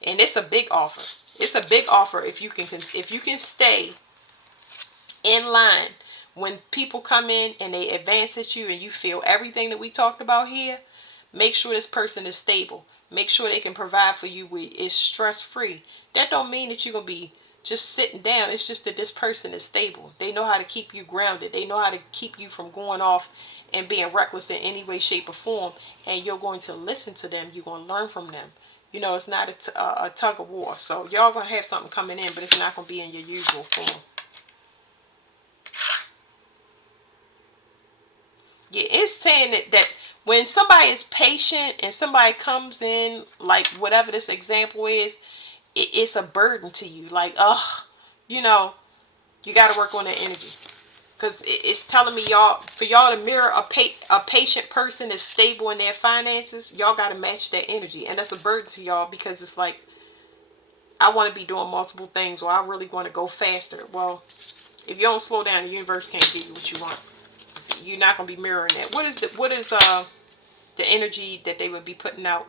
And it's a big offer. It's a big offer if you can stay in line. When people come in and they advance at you and you feel everything that we talked about here, make sure this person is stable. Make sure they can provide for you with is stress free. That don't mean that you're going to be just sitting down. It's just that this person is stable. They know how to keep you grounded. They know how to keep you from going off and being reckless in any way, shape, or form. And you're going to listen to them. You're going to learn from them. It's not a tug of war. So y'all going to have something coming in, but it's not going to be in your usual form. Yeah, it's saying that when somebody is patient and somebody comes in, like whatever this example is, it's a burden to you. Like, you got to work on that energy. Because it's telling me for y'all to mirror a patient person that's stable in their finances, y'all got to match that energy. And that's a burden to y'all, because it's like, I want to be doing multiple things, or I really want to go faster. Well, if you don't slow down, the universe can't give you what you want. You're not gonna be mirroring that. What is the energy that they would be putting out?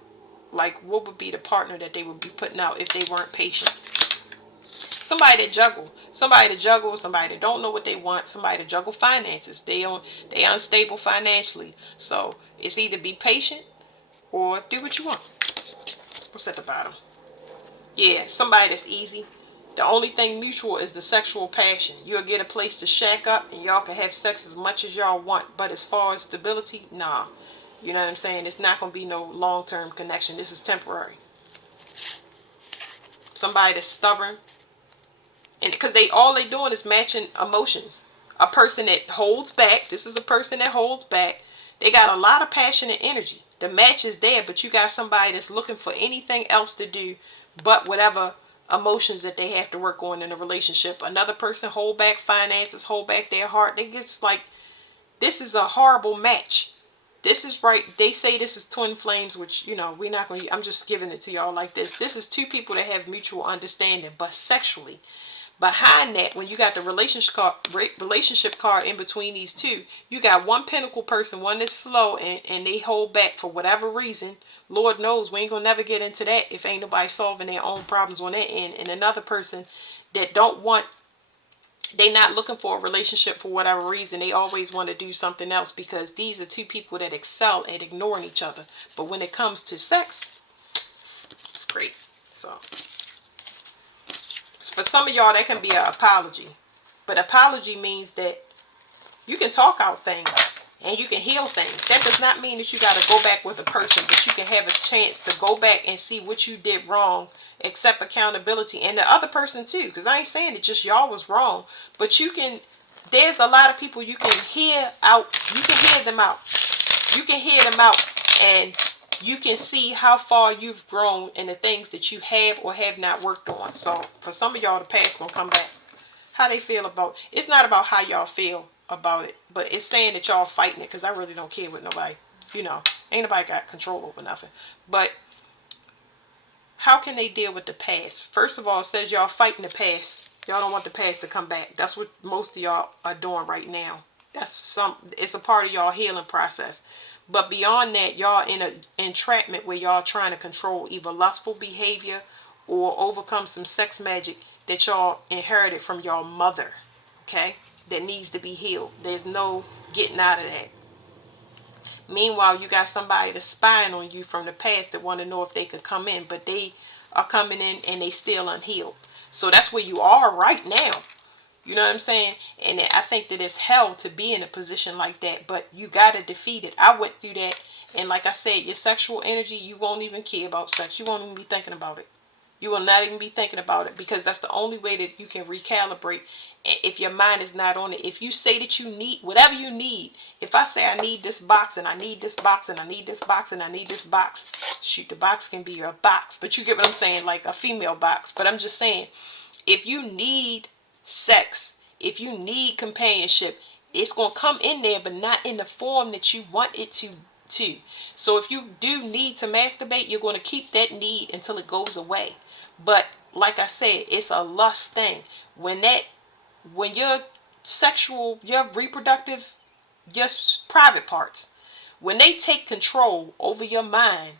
Like, what would be the partner that they would be putting out if they weren't patient? Somebody to juggle, somebody that don't know what they want, somebody to juggle finances. They unstable financially. So it's either be patient or do what you want. What's at the bottom? Yeah, somebody that's easy. The only thing mutual is the sexual passion. You'll get a place to shack up and y'all can have sex as much as y'all want. But as far as stability, nah. You know what I'm saying? It's not going to be no long-term connection. This is temporary. Somebody that's stubborn. And because all they doing is matching emotions. A person that holds back. This is a person that holds back. They got a lot of passion and energy. The match is there, but you got somebody that's looking for anything else to do but whatever emotions that they have to work on in a relationship. Another person hold back finances, hold back their heart. They just like, this is a horrible match. This is right. They say this is twin flames, which, we're not going to, I'm just giving it to y'all like this. This is two people that have mutual understanding, but sexually. Behind that, when you got the relationship card in between these two, you got one pinnacle person, one that's slow and they hold back for whatever reason. Lord knows we ain't gonna never get into that if ain't nobody solving their own problems on their end. And another person that they not looking for a relationship for whatever reason. They always want to do something else, because these are two people that excel at ignoring each other. But when it comes to sex, it's great. So for some of y'all, that can be an apology. But apology means that you can talk out things and you can heal things. That does not mean that you got to go back with a person, but you can have a chance to go back and see what you did wrong, accept accountability, and the other person too. Because I ain't saying that just y'all was wrong, but there's a lot of people you can hear out. You can hear them out. You can hear them out, and you can see how far you've grown and the things that you have or have not worked on. So for some of y'all, the past gonna come back. How they feel about it's not about how y'all feel about it, but it's saying that y'all fighting it, because I really don't care with nobody. Ain't nobody got control over nothing. But how can they deal with the past? First of all, it says y'all fighting the past. Y'all don't want the past to come back. That's what most of y'all are doing right now. It's a part of y'all healing process. But beyond that, y'all in an entrapment where y'all trying to control either lustful behavior or overcome some sex magic that y'all inherited from your mother. Okay? That needs to be healed. There's no getting out of that. Meanwhile, you got somebody that's spying on you from the past that want to know if they could come in, but they are coming in and they still unhealed. So that's where you are right now. You know what I'm saying? And I think that it's hell to be in a position like that, but you got to defeat it. I went through that, and like I said, your sexual energy, you won't even care about sex. You won't even be thinking about it. You will not even be thinking about it, because that's the only way that you can recalibrate if your mind is not on it. If you say that you need whatever you need, if I say I need this box and I need this box and I need this box and I need this box, shoot, the box can be a box, but you get what I'm saying, like a female box. But I'm just saying, if you need sex, if you need companionship, it's going to come in there, but not in the form that you want it to. So if you do need to masturbate, you're going to keep that need until it goes away. But like I said, it's a lust thing. When your sexual, your reproductive, your private parts, when they take control over your mind,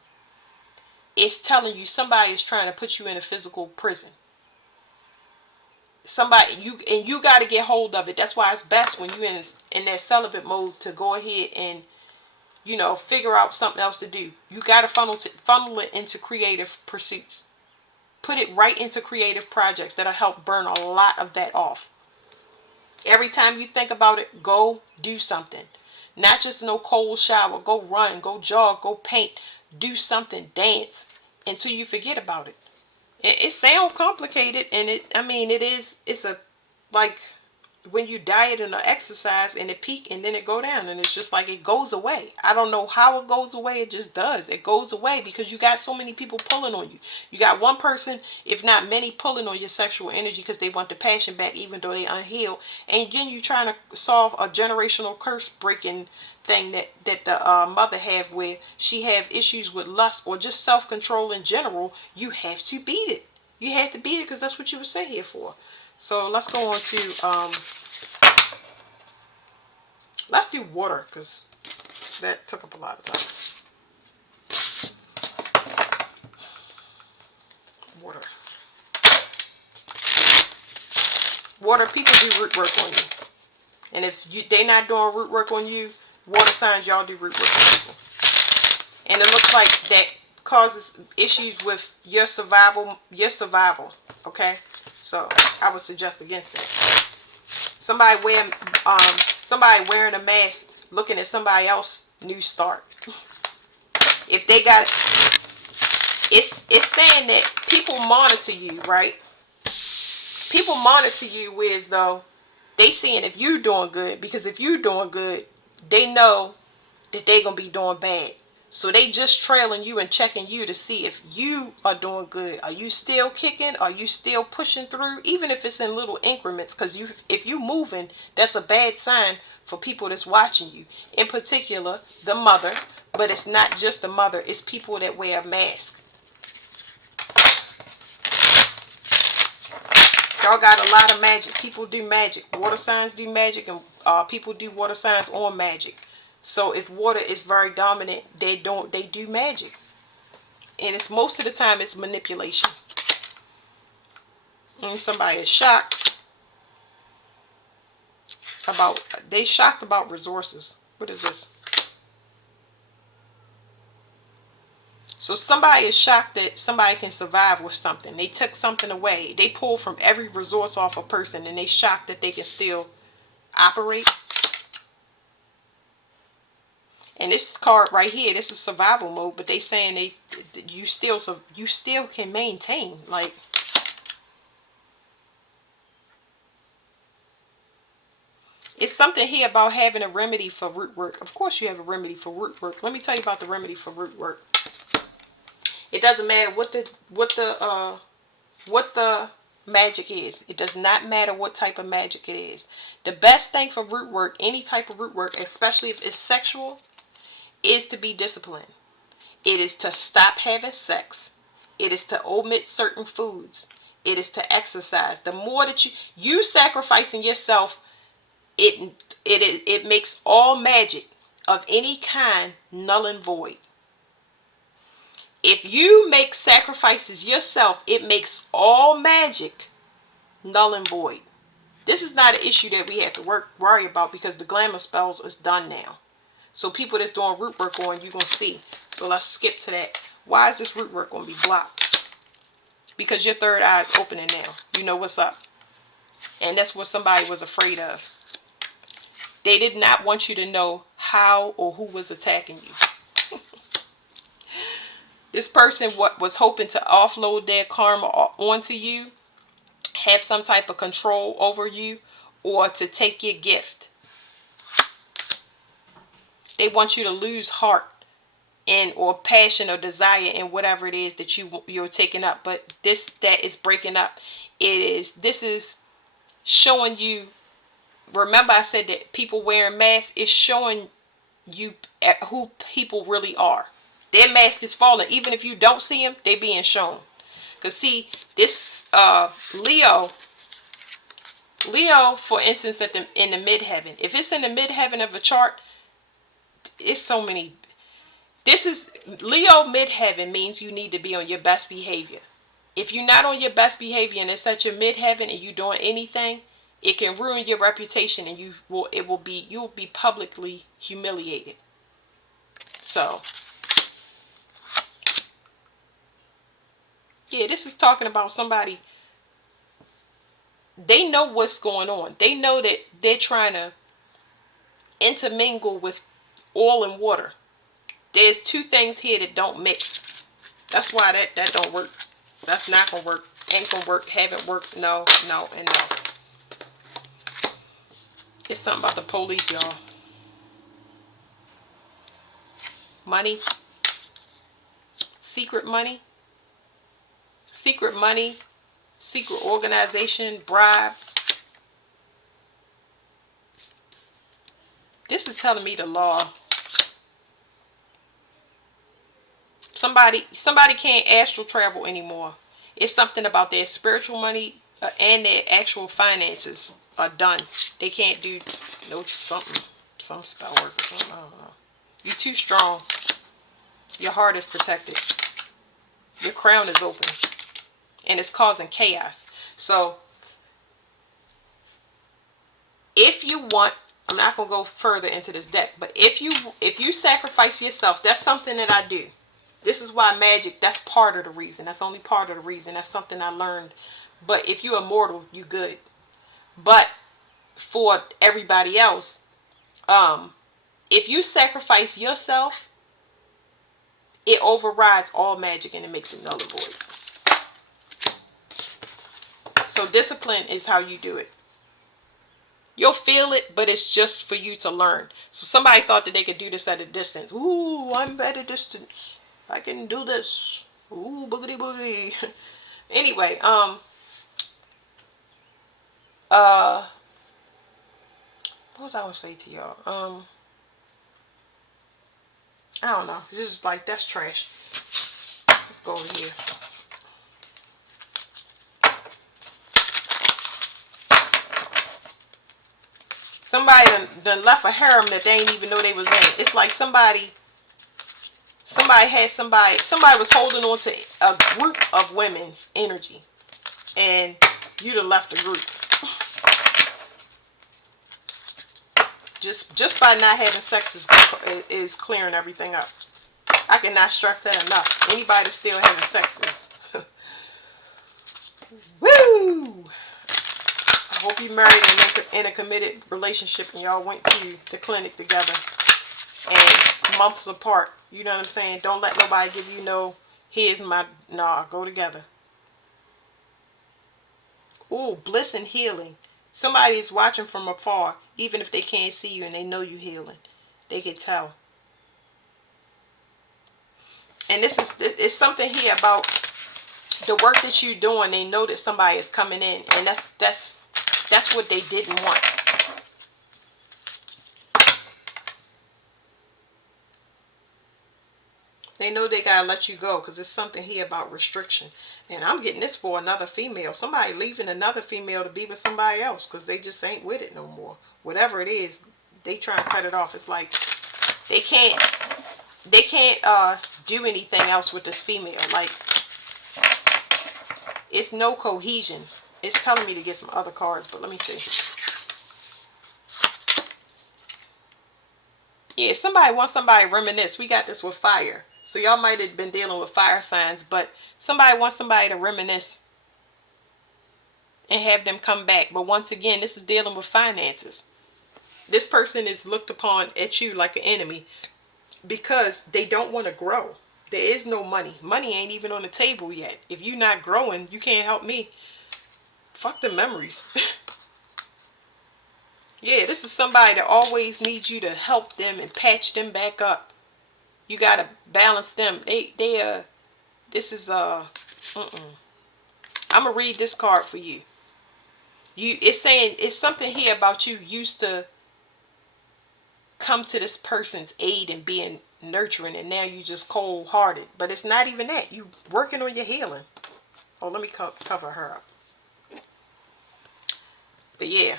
it's telling you somebody is trying to put you in a physical prison. You got to get hold of it. That's why it's best when you're in that celibate mode to go ahead and figure out something else to do. You got to funnel it into creative pursuits. Put it right into creative projects that'll help burn a lot of that off. Every time you think about it, go do something. Not just no cold shower. Go run, go jog, go paint. Do something, dance until you forget about it. It sounds complicated, and it's a, like, when you diet and exercise and it peak and then it go down, and it's just like it goes away. I don't know how it goes away. It just does. It goes away because you got so many people pulling on you. You got one person, if not many, pulling on your sexual energy because they want the passion back even though they unhealed. And then you trying to solve a generational curse breaking thing that the mother have, where she have issues with lust or just self-control in general. You have to beat it. You had to be there because that's what you were sent here for. So let's go on to let's do water because that took up a lot of time. Water. Water, people do root work on you. And if they not doing root work on you, water signs, y'all do root work on people. And it looks like that causes issues with your survival. Okay? So I would suggest against that. Somebody wearing a mask looking at somebody else new start. If they got it's saying that people monitor you, right? People monitor you whereas though they seeing if you're doing good, because if you're doing good, they know that they're gonna be doing bad. So they just trailing you and checking you to see if you are doing good. Are you still kicking? Are you still pushing through? Even if it's in little increments, because if you moving, that's a bad sign for people that's watching you. In particular, the mother, but it's not just the mother, it's people that wear a mask. Y'all got a lot of magic. People do magic. Water signs do magic, and people do water signs on magic. So if water is very dominant, they do magic. And it's most of the time it's manipulation. And somebody is shocked about resources. What is this? So somebody is shocked that somebody can survive with something. They took something away. They pull from every resource off a person, and they shocked that they can still operate. And this card right here, this is survival mode, but they saying you still can maintain. Like, it's something here about having a remedy for root work. Of course you have a remedy for root work. Let me tell you about the remedy for root work. It doesn't matter what the magic is. It does not matter what type of magic it is. The best thing for root work, any type of root work, especially if it's sexual, is to be disciplined. It is to stop having sex. It is to omit certain foods. It is to exercise. The more that you sacrificing yourself, it makes all magic of any kind null and void. If you make sacrifices yourself, it makes all magic null and void. This is not an issue that we have to worry about because the glamour spells is done now. So people that's doing root work on, you're going to see. So let's skip to that. Why is this root work going to be blocked? Because your third eye is opening now. You know what's up. And that's what somebody was afraid of. They did not want you to know how or who was attacking you. This person was hoping to offload their karma onto you, have some type of control over you, or to take your gift. They want you to lose heart and or passion or desire in whatever it is that you're taking up. But that is breaking up. This is showing you. Remember I said that people wearing masks is showing you who people really are. Their mask is falling. Even if you don't see them, they being shown. Because see, this Leo, for instance, in the midheaven. If it's in the midheaven of a chart, it's so many. This is Leo midheaven means you need to be on your best behavior. If you're not on your best behavior and it's at your midheaven and you doing anything, it can ruin your reputation and you'll be publicly humiliated. So yeah, this is talking about somebody. They know what's going on. They know that they're trying to intermingle with oil and water. There's two things here that don't mix. That's why that don't work. That's not gonna work. Ain't gonna work. Haven't worked. No, and no. It's something about the police, y'all. Money. Secret money. Secret money. Secret organization. Bribe. This is telling me the law. Somebody can't astral travel anymore. It's something about their spiritual money and their actual finances are done. They can't do no something, some spell work or something. I don't know. You're too strong. Your heart is protected. Your crown is open, and it's causing chaos. So if you want, I'm not gonna go further into this deck, but if you sacrifice yourself, that's something that I do. This is why magic, that's part of the reason. That's only part of the reason. That's something I learned. But if you're immortal, you good. But for everybody else, if you sacrifice yourself, it overrides all magic and it makes it null and void. So discipline is how you do it. You'll feel it, but it's just for you to learn. So somebody thought that they could do this at a distance. Ooh, I'm at a distance. I can do this. Ooh, boogity boogity. Anyway, what was I gonna say to y'all? I don't know. It's just like, that's trash. Let's go over here. Somebody done left a harem that they ain't even know they was in. It's like somebody was holding on to a group of women's energy, and you done left the group. Just by not having sex is clearing everything up. I cannot stress that enough. Anybody that's still having sex is woo. I hope you married and in a committed relationship and y'all went to the clinic together and months apart. You know what I'm saying? Don't let nobody give you no, here's my, nah, go together. Ooh, bliss and healing. Somebody is watching from afar, even if they can't see you and they know you healing. They can tell. And it's something here about the work that you're doing. They know that somebody is coming in, and that's what they didn't want. They know they gotta let you go because there's something here about restriction. And I'm getting this for another female. Somebody leaving another female to be with somebody else because they just ain't with it no more. Whatever it is, they try and cut it off. It's like they can't do anything else with this female. Like, it's no cohesion. It's telling me to get some other cards, but let me see. Yeah, somebody wants somebody to reminisce. We got this with fire. So y'all might have been dealing with fire signs, but somebody wants somebody to reminisce and have them come back. But once again, this is dealing with finances. This person is looked upon at you like an enemy because they don't want to grow. There is no money. Money ain't even on the table yet. If you're not growing, you can't help me. Fuck the memories. Yeah, this is somebody that always needs you to help them and patch them back up. You gotta balance them. This is I'm gonna read this card for you. It's saying it's something here about you used to come to this person's aid and being nurturing, and now you just cold hearted. But it's not even that. You working on your healing. Oh, let me cover her up. But yeah.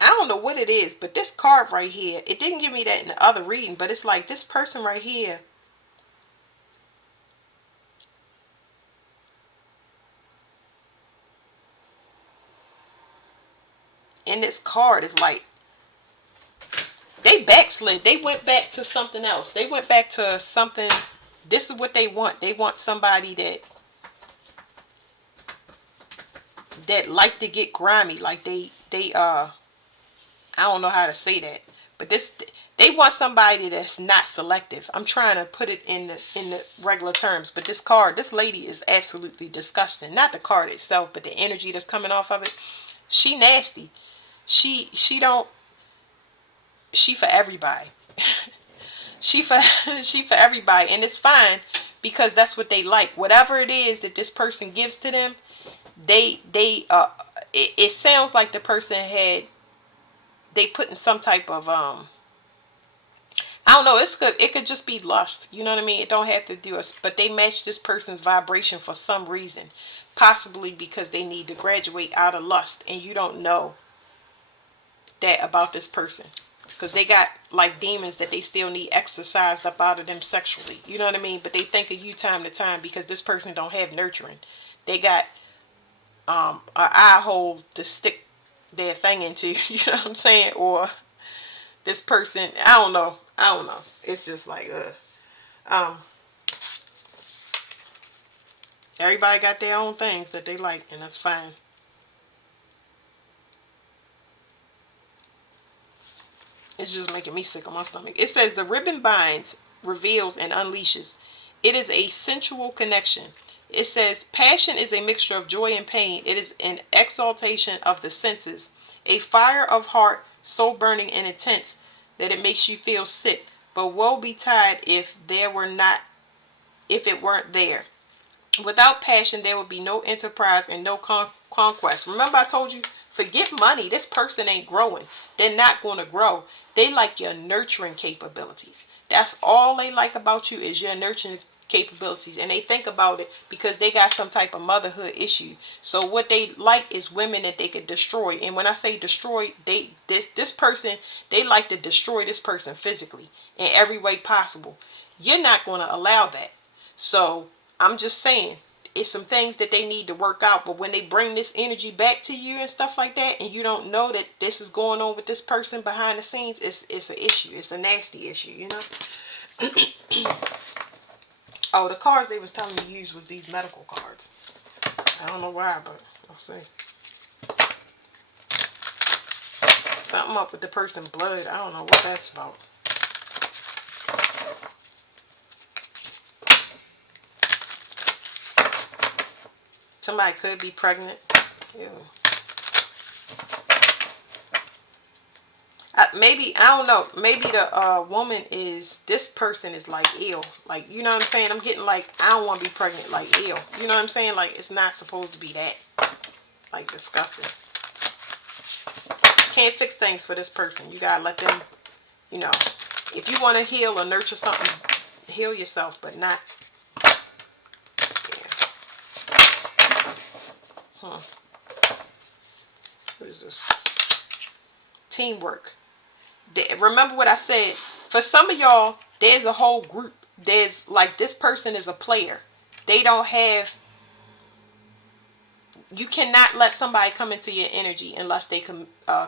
I don't know what it is, but this card right here, it didn't give me that in the other reading, but it's like this person right here. In this card is like, they backslid. They went back to something else. They went back to something. This is what they want. They want somebody that like to get grimy. Like they I don't know how to say that, but they want somebody that's not selective. I'm trying to put it in the regular terms, but this lady is absolutely disgusting. Not the card itself, but the energy that's coming off of it. She nasty. She for everybody. she for she for everybody, and it's fine because that's what they like. Whatever it is that this person gives to them, it sounds like the person had, they put in some type of I I don't know. It could just be lust. You know what I mean? It don't have to do us. But they match this person's vibration for some reason, possibly because they need to graduate out of lust, and you don't know that about this person, because they got like demons that they still need exorcised up out of them sexually. You know what I mean? But they think of you time to time because this person don't have nurturing. They got an eye hole to stick their thing into. You know what I'm saying? Or this person, I don't know. I don't know. It's just like um everybody got their own things that they like, and that's fine. It's just making me sick on my stomach. It says the ribbon binds, reveals, and unleashes. It is a sensual connection. It says passion is a mixture of joy and pain. It is an exaltation of the senses, a fire of heart so burning and intense that it makes you feel sick. But woe betide if it weren't there. Without passion, there would be no enterprise and no conquest. Remember, I told you, forget money. This person ain't growing. They're not going to grow. They like your nurturing capabilities. That's all they like about you is your nurturing capabilities. And they think about it because they got some type of motherhood issue. So what they like is women that they could destroy. And when I say destroy, this person, they like to destroy this person physically in every way possible. You're not going to allow that. So I'm just saying, it's some things that they need to work out. But when they bring this energy back to you and stuff like that, and you don't know that this is going on with this person behind the scenes, it's an issue. It's a nasty issue, you know. Oh, the cards they was telling me to use was these medical cards. I don't know why, but I'll see. Something up with the person's blood. I don't know what that's about. Somebody could be pregnant. Ew. Maybe, I don't know. Maybe the woman is, this person is like ill. Like, you know what I'm saying? I'm getting like, I don't want to be pregnant, like ill. You know what I'm saying? Like, it's not supposed to be that. Like, disgusting. Can't fix things for this person. You gotta let them, you know, if you want to heal or nurture something, heal yourself, but not. Yeah. What is this? Teamwork. Remember what I said. For some of y'all, there's a whole group. There's like, this person is a player. They don't have. You cannot let somebody come into your energy unless they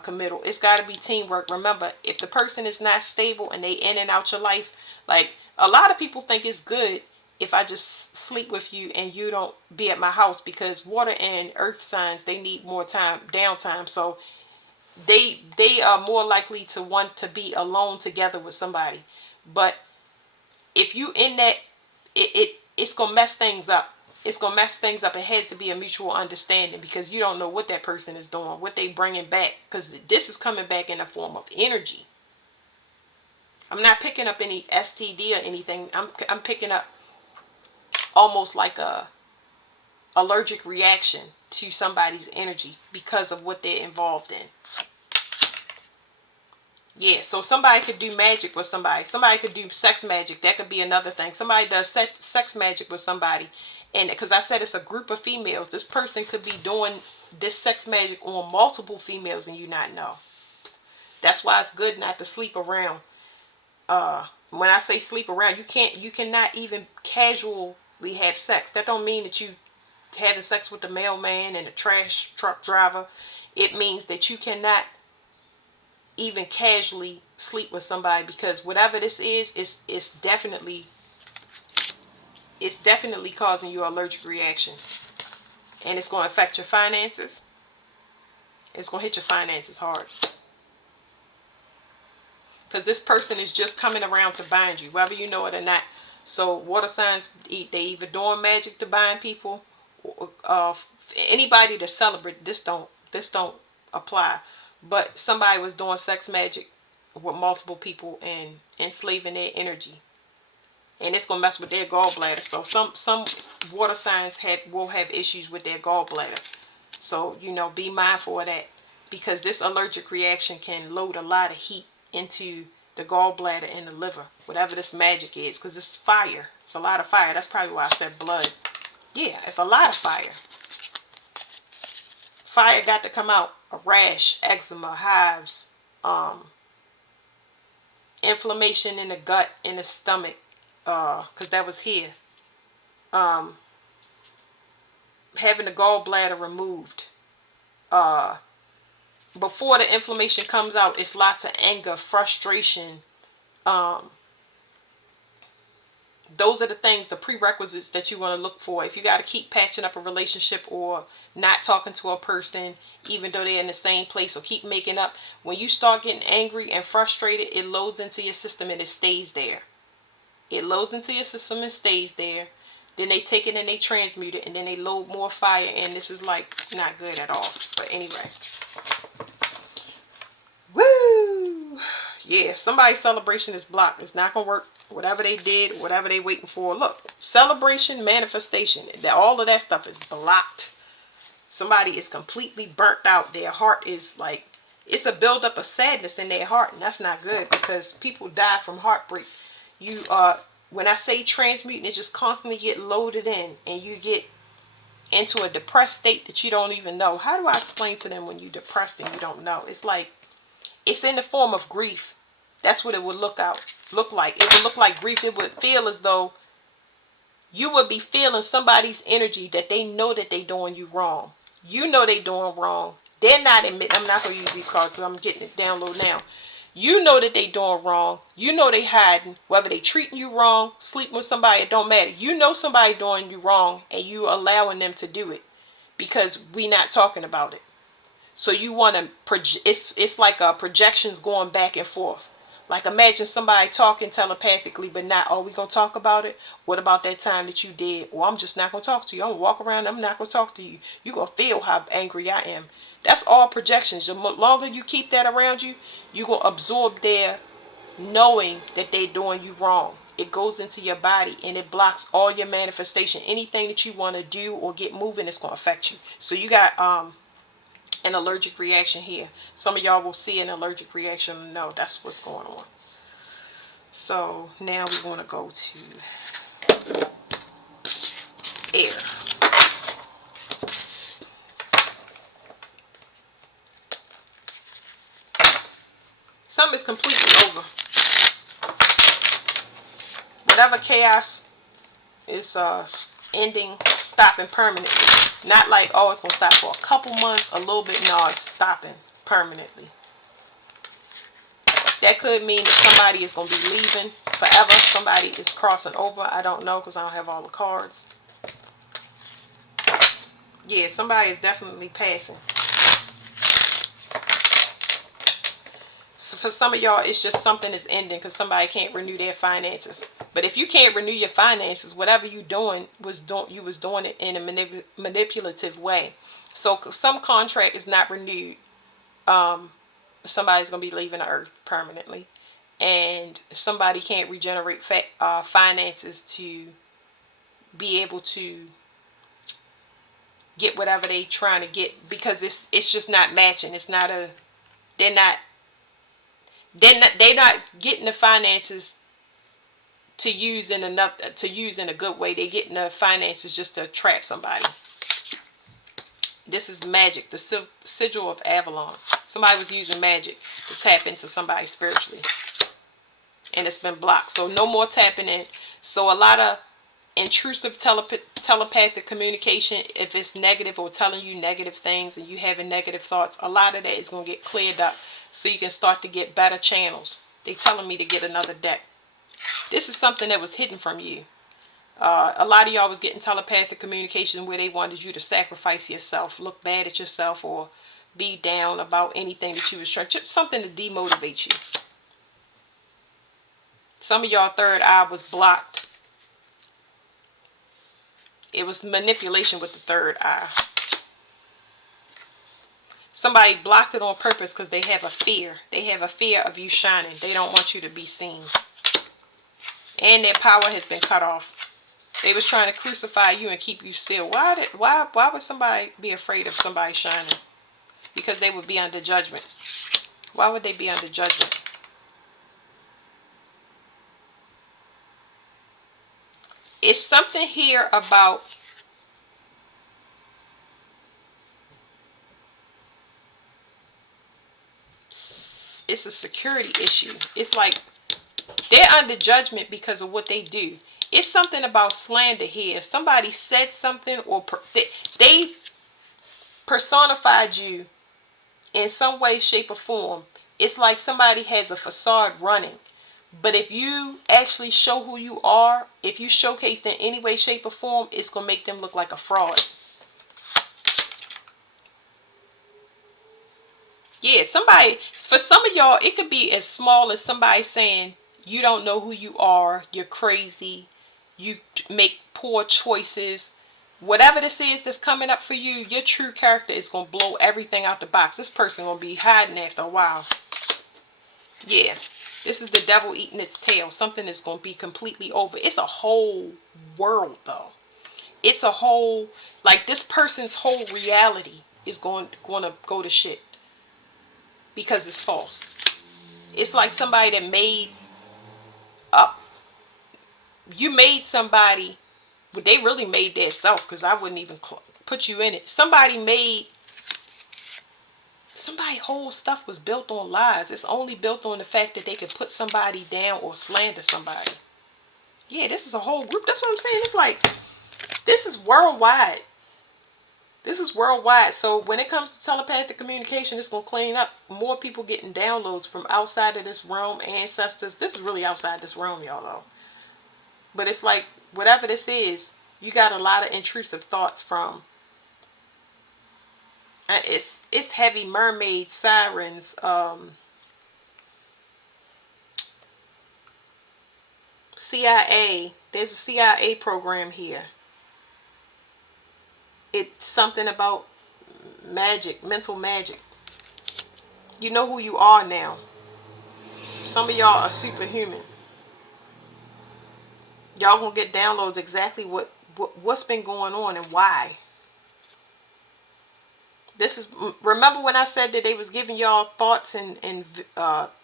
committal. It's got to be teamwork. Remember, if the person is not stable and they in and out your life, like a lot of people think it's good if I just sleep with you and you don't be at my house, because water and earth signs, they need more time, downtime. So they are more likely to want to be alone together with somebody. But if you in that, it's gonna mess things up. It's gonna mess things up. It has to be a mutual understanding, because you don't know what that person is doing, what they bringing back, because this is coming back in the form of energy. I'm not picking up any STD or anything. I'm picking up almost like a allergic reaction to somebody's energy because of what they're involved in. Yeah, so somebody could do magic with somebody. Somebody could do sex magic. That could be another thing. Somebody does sex magic with somebody. And because I said it's a group of females, this person could be doing this sex magic on multiple females and you not know. That's why it's good not to sleep around. When I say sleep around, you cannot even casually have sex. That don't mean that you having sex with the mailman and the trash truck driver. It means that you cannot even casually sleep with somebody, because whatever this is, it's definitely causing you an allergic reaction, and it's going to affect your finances. It's going to hit your finances hard, because this person is just coming around to bind you, whether you know it or not. So water signs, they either doing magic to bind people. Anybody to celebrate this don't apply. But somebody was doing sex magic with multiple people and enslaving their energy, and it's gonna mess with their gallbladder. So some water signs will have issues with their gallbladder. So be mindful of that, because this allergic reaction can load a lot of heat into the gallbladder, and the liver. Whatever this magic is, because it's fire. It's a lot of fire. That's probably why I said blood. Yeah, it's a lot of fire. Fire got to come out. A rash, eczema, hives, inflammation in the gut, in the stomach, because that was here. Having the gallbladder removed. Before the inflammation comes out, it's lots of anger, frustration. Those are the things, the prerequisites that you want to look for. If you got to keep patching up a relationship or not talking to a person, even though they're in the same place, or keep making up, when you start getting angry and frustrated, it loads into your system and it stays there. It loads into your system and stays there. Then they take it and they transmute it, and then they load more fire, and this is like not good at all. But anyway. Woo! Yeah, somebody's celebration is blocked. It's not going to work. Whatever they did, whatever they waiting for. Look, celebration, manifestation, all of that stuff is blocked. Somebody is completely burnt out. Their heart is like, it's a buildup of sadness in their heart, and that's not good, because people die from heartbreak. When I say transmuting, it just constantly get loaded in, and you get into a depressed state that you don't even know. How do I explain to them when you're depressed and you don't know? It's like, it's in the form of grief. That's what it would look like. It would look like grief. It would feel as though you would be feeling somebody's energy that they know that they doing you wrong. You know they doing wrong. They're not admitting. I'm not going to use these cards because I'm getting it down low now. You know that they doing wrong. You know they hiding. Whether they treating you wrong, sleeping with somebody, it don't matter. You know somebody doing you wrong, and you allowing them to do it because we not talking about it. So you want to it's like projections going back and forth. Like, imagine somebody talking telepathically, but not, oh, we going to talk about it? What about that time that you did? Well, I'm just not going to talk to you. I'm going to walk around. I'm not going to talk to you. You're going to feel how angry I am. That's all projections. The longer you keep that around you, you're going to absorb their knowing that they're doing you wrong. It goes into your body, and it blocks all your manifestation. Anything that you want to do or get moving, it's going to affect you. So you got an allergic reaction here. Some of y'all will see an allergic reaction and know that's what's going on. So now we want to go to air. Something is completely over. Whatever chaos is ending, stopping permanently. Not like, oh, it's going to stop for a couple months, a little bit. No, it's stopping permanently. That could mean that somebody is going to be leaving forever. Somebody is crossing over. I don't know because I don't have all the cards. Yeah, somebody is definitely passing. So for some of y'all, it's just something is ending because somebody can't renew their finances. But if you can't renew your finances, whatever you was doing it in a manipulative way. So some contract is not renewed. Somebody's going to be leaving the earth permanently. And somebody can't regenerate finances to be able to get whatever they trying to get, because it's just not matching. It's not a, they're not getting the finances to use in a good way. They're getting the finances just to trap somebody. This is magic, the sigil of Avalon. Somebody was using magic to tap into somebody spiritually, and it's been blocked. So no more tapping in. So a lot of intrusive telepathic communication, if it's negative or telling you negative things and you having negative thoughts, a lot of that is going to get cleared up so you can start to get better channels. They telling me to get another deck. This is something that was hidden from you. A lot of y'all was getting telepathic communication where they wanted you to sacrifice yourself, look bad at yourself, or be down about anything that you was trying, just something to demotivate you. Some of y'all third eye was blocked. It was manipulation with the third eye. Somebody blocked it on purpose because they have a fear. They have a fear of you shining. They don't want you to be seen. And their power has been cut off. They was trying to crucify you and keep you still. Why would somebody be afraid of somebody shining? Because they would be under judgment. Why would they be under judgment? It's something here about it's a security issue. It's like they're under judgment because of what they do. It's something about slander here. If somebody said something or they personified you in some way, shape, or form, it's like somebody has a facade running. But if you actually show who you are, if you showcase in any way, shape, or form, it's going to make them look like a fraud. Yeah, somebody, for some of y'all, it could be as small as somebody saying, you don't know who you are, you're crazy, you make poor choices. Whatever this is that's coming up for you, your true character is going to blow everything out the box. This person going to be hiding after a while. Yeah, this is the devil eating its tail. Something is going to be completely over. It's a whole world, though. It's a whole, like, this person's whole reality is going to go to shit because it's false. It's like somebody that made up. You made somebody, but they really made their self, because I wouldn't even put you in it. Somebody whole stuff was built on lies. It's only built on the fact that they could put somebody down or slander somebody. Yeah, this is a whole group. That's what I'm saying. It's like, this is worldwide. This is worldwide. So when it comes to telepathic communication, it's going to clean up. More people getting downloads from outside of this realm, ancestors. This is really outside this realm, y'all, though. But it's like, whatever this is, you got a lot of intrusive thoughts from. It's heavy mermaids, sirens, CIA. There's a CIA program here. It's something about magic, mental magic. You know who you are now. Some of y'all are superhuman. Y'all gonna get downloads exactly what's been going on and why. This is, remember when I said that they was giving y'all thoughts and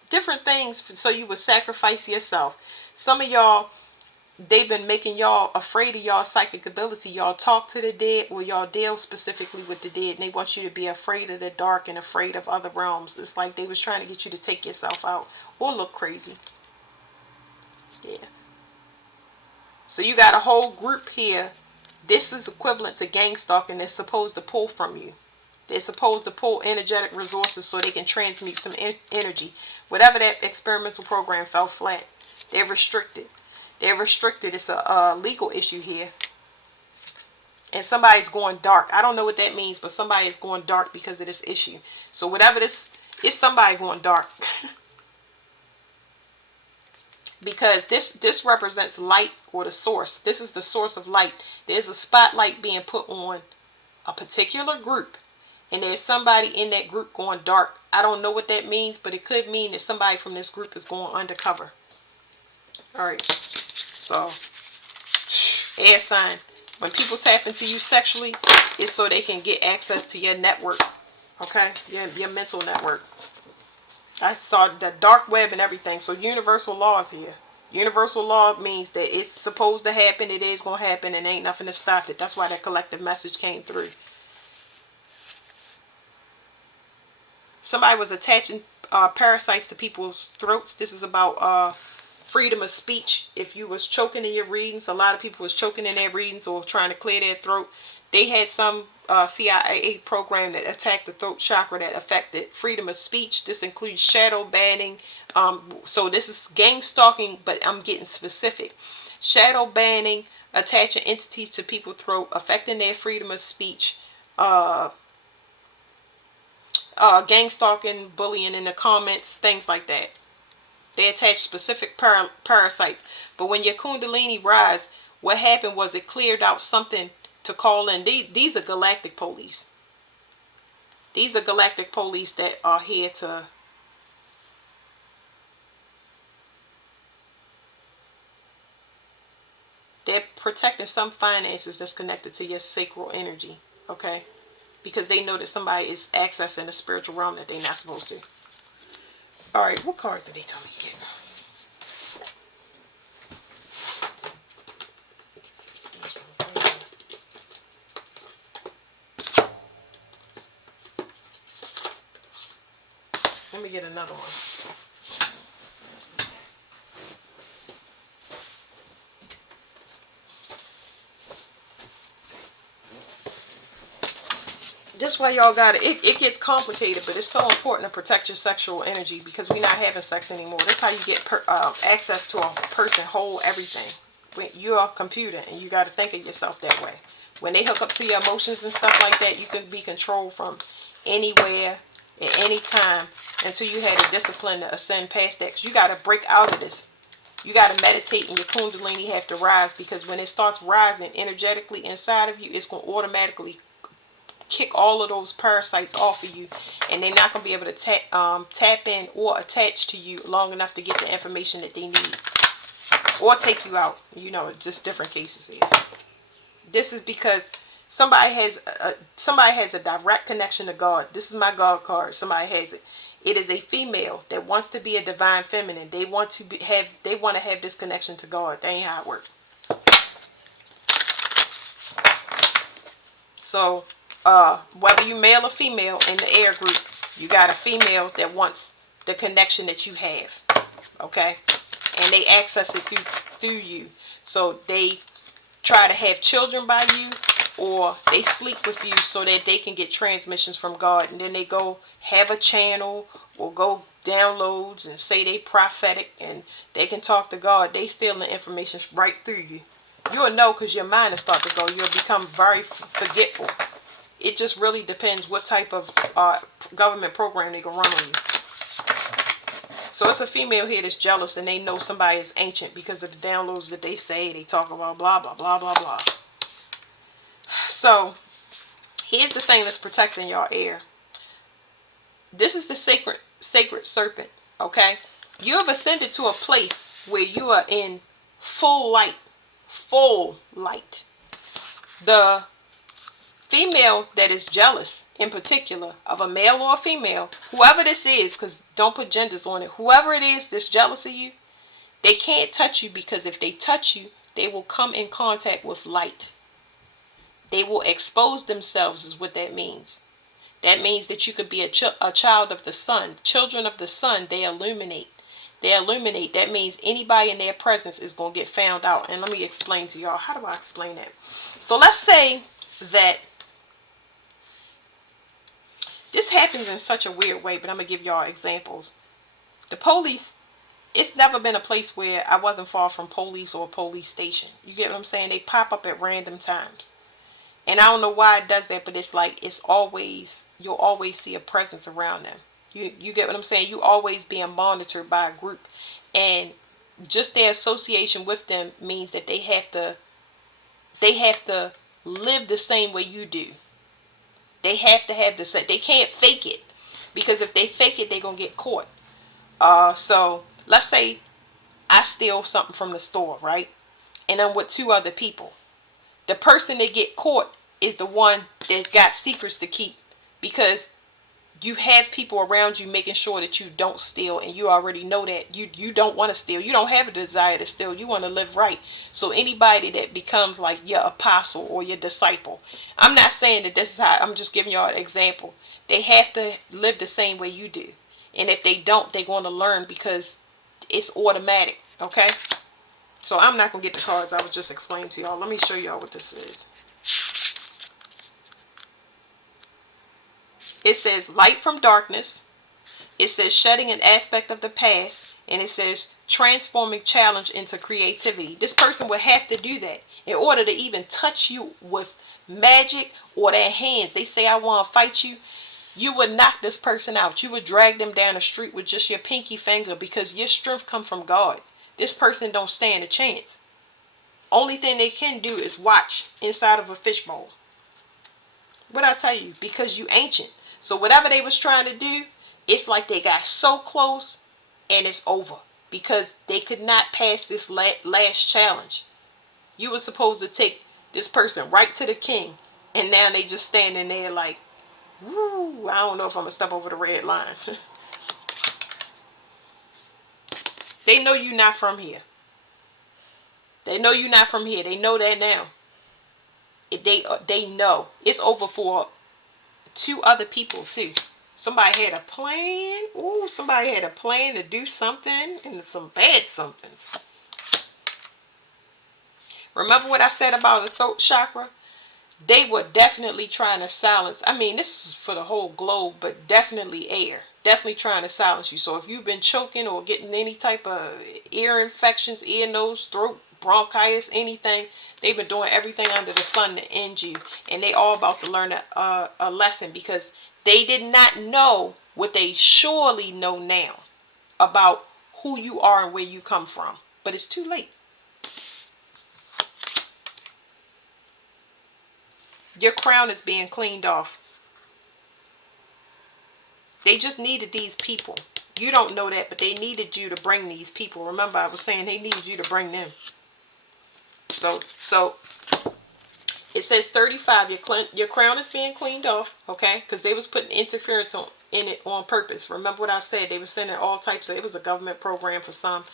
different things so you would sacrifice yourself. Some of y'all, they've been making y'all afraid of y'all psychic ability. Y'all talk to the dead, or y'all deal specifically with the dead, and they want you to be afraid of the dark and afraid of other realms. It's like they was trying to get you to take yourself out or look crazy. Yeah. So you got a whole group here. This is equivalent to gang stalking. They're supposed to pull from you. They're supposed to pull energetic resources so they can transmute some energy. Whatever that experimental program fell flat. They're restricted. They're restricted. It's a legal issue here. And somebody's going dark. I don't know what that means, but somebody is going dark because of this issue. So whatever this, it's somebody going dark. Because this represents light, or the source. This is the source of light. There's a spotlight being put on a particular group, and there's somebody in that group going dark. I don't know what that means, but it could mean that somebody from this group is going undercover. Alright, so air sign. When people tap into you sexually, it's so they can get access to your network. Okay, your mental network. I saw the dark web and everything. So universal laws here. Universal law means that it's supposed to happen, it is going to happen, and ain't nothing to stop it. That's why that collective message came through. Somebody was attaching parasites to people's throats. This is about freedom of speech. If you was choking in your readings, a lot of people was choking in their readings or trying to clear their throat. They had some CIA program that attacked the throat chakra that affected freedom of speech. This includes shadow banning. So this is gang stalking, but I'm getting specific. Shadow banning, attaching entities to people's throat, affecting their freedom of speech. Gang stalking, bullying in the comments, things like that. They attach specific parasites. But when your Kundalini rise, what happened was it cleared out something to call in. These are galactic police. These are galactic police that are here to they're protecting some finances that's connected to your sacral energy. Okay? Because they know that somebody is accessing the spiritual realm that they're not supposed to. Alright, what cards did they tell me to get? Let me get another one. That's why y'all got it gets complicated, but it's so important to protect your sexual energy because we're not having sex anymore. That's how you get access to a person, whole everything. When you're a computer and you got to think of yourself that way. When they hook up to your emotions and stuff like that, you can be controlled from anywhere at any time until you had a discipline to ascend past that. Because you got to break out of this. You got to meditate and your kundalini have to rise, because when it starts rising energetically inside of you, it's going to automatically kick all of those parasites off of you, and they're not going to be able to tap in or attach to you long enough to get the information that they need or take you out. Just different cases here. This is because somebody has a direct connection to God. This is my God card. Somebody has it. It is a female that wants to be a divine feminine. They want to have this connection to God. That ain't how it works. So whether you male or female in the air group, you got a female that wants the connection that you have. Okay? And they access it through you. So they try to have children by you, or they sleep with you so that they can get transmissions from God, and then they go have a channel or go downloads and say they prophetic and they can talk to God. They steal the information right through you. You'll know because your mind will start to go. You'll become very forgetful. It just really depends what type of government program they gonna run on you. So it's a female here that's jealous and they know somebody is ancient because of the downloads that they say. They talk about blah, blah, blah, blah, blah. So here's the thing that's protecting your air. This is the sacred serpent, okay? You have ascended to a place where you are in full light. Full light. The female that is jealous, in particular, of a male or a female, whoever this is, because don't put genders on it, whoever it is that's jealous of you, they can't touch you, because if they touch you, they will come in contact with light. They will expose themselves, is what that means. That means that you could be a child of the sun. Children of the sun, they illuminate. They illuminate. That means anybody in their presence is going to get found out. And let me explain to y'all. How do I explain that? So let's say that this happens in such a weird way, but I'm going to give y'all examples. The police, it's never been a place where I wasn't far from police or a police station. You get what I'm saying? They pop up at random times. And I don't know why it does that, but it's like you'll always see a presence around them. You get what I'm saying? You always being monitored by a group. And just their association with them means that they have to live the same way you do. They have to have the same. They can't fake it, because if they fake it, they're going to get caught. So let's say I steal something from the store, right? And I'm with two other people. The person that get caught is the one that got secrets to keep, because you have people around you making sure that you don't steal, and you already know that you don't want to steal. You don't have a desire to steal. You want to live right. So anybody that becomes like your apostle or your disciple, I'm not saying that this is how, I'm just giving y'all an example. They have to live the same way you do. And if they don't, they're going to learn, because it's automatic. Okay? So I'm not going to get the cards. I was just explaining to y'all. Let me show y'all what this is. It says light from darkness. It says shedding an aspect of the past. And it says transforming challenge into creativity. This person would have to do that in order to even touch you with magic or their hands. They say, I want to fight you. You would knock this person out. You would drag them down the street with just your pinky finger, because your strength comes from God. This person don't stand a chance. Only thing they can do is watch inside of a fishbowl. What I tell you? Because you ancient. So whatever they was trying to do, it's like they got so close and it's over. Because they could not pass this last challenge. You were supposed to take this person right to the king. And now they just standing there like, woo, I don't know if I'm going to step over the red line. They know you're not from here. They know you're not from here. They know that now. They know. It's over for two other people too. Somebody had a plan. Ooh, somebody had a plan to do something, and some bad somethings. Remember what I said about the throat chakra? They were definitely trying to silence. I mean, this is for the whole globe, but definitely air. Definitely trying to silence you. So if you've been choking or getting any type of ear infections, ear, nose, throat, bronchitis, anything, they've been doing everything under the sun to end you. And they all about to learn a lesson, because they did not know what they surely know now about who you are and where you come from. But it's too late. Your crown is being cleaned off. They just needed these people. You don't know that, but they needed you to bring these people. Remember, I was saying they needed you to bring them. So it says 35. Your crown is being cleaned off, okay? Because they was putting interference in it on purpose. Remember what I said? They were sending all types of. It was a government program for some,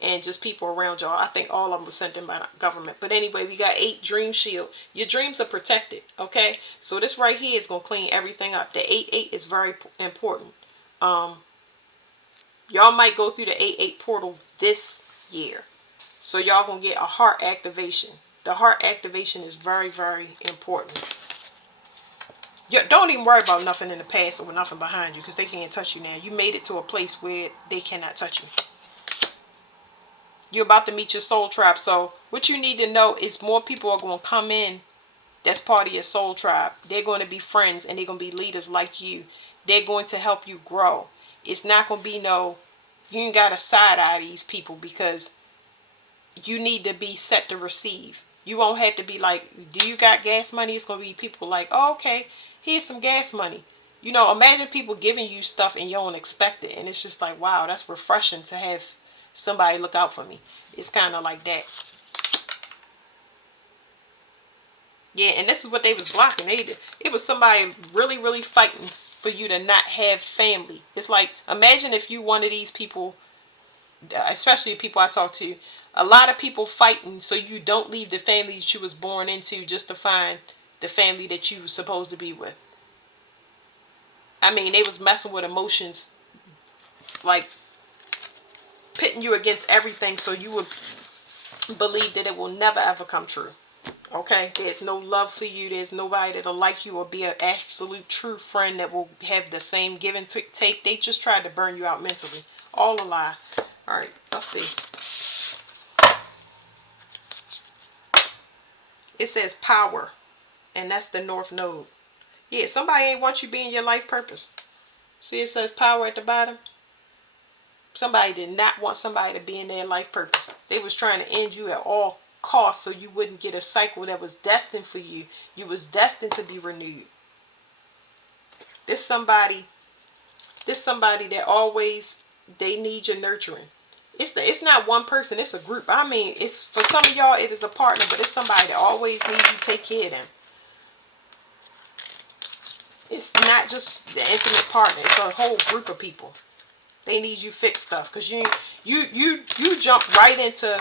and just people around y'all. I think all of them were sent in by the government. But anyway, we got 8 dream shield. Your dreams are protected, okay? So this right here is gonna clean everything up. The 8-8 is very important. Y'all might go through the 8-8 portal this year. So y'all gonna get a heart activation. The heart activation is very, very important. Don't even worry about nothing in the past or nothing behind you, because they can't touch you now. You made it to a place where they cannot touch you. You're about to meet your soul tribe. So what you need to know is more people are going to come in that's part of your soul tribe. They're going to be friends, and they're going to be leaders like you. They're going to help you grow. It's not going to be no, you ain't got to side eye these people, because you need to be set to receive. You won't have to be like, do you got gas money? It's going to be people like, oh, okay, here's some gas money. You know, imagine people giving you stuff and you don't expect it. And it's just like, wow, that's refreshing to have somebody look out for me. It's kind of like that. Yeah, and this is what they was blocking. It was somebody really, really fighting for you to not have family. It's like, imagine if you one of these people, especially people I talk to, a lot of people fighting so you don't leave the family that you was born into just to find the family that you were supposed to be with. I mean, they was messing with emotions, like pitting you against everything so you would believe that it will never ever come true. Okay, there's no love for you. There's nobody that'll like you or be an absolute true friend that will have the same give and take. They just tried to burn you out mentally. All a lie. All right, let's see. It says power, and that's the North Node. Yeah, somebody ain't want you being your life purpose. See, it says power at the bottom. Somebody did not want somebody to be in their life purpose. They was trying to end you at all costs so you wouldn't get a cycle that was destined for you. You was destined to be renewed. This somebody that always, they need your nurturing. It's not one person, it's a group. I mean, it's for some of y'all it is a partner, but it's somebody that always needs you to take care of them. It's not just the intimate partner, it's a whole group of people. They need you fix stuff, because you jump right into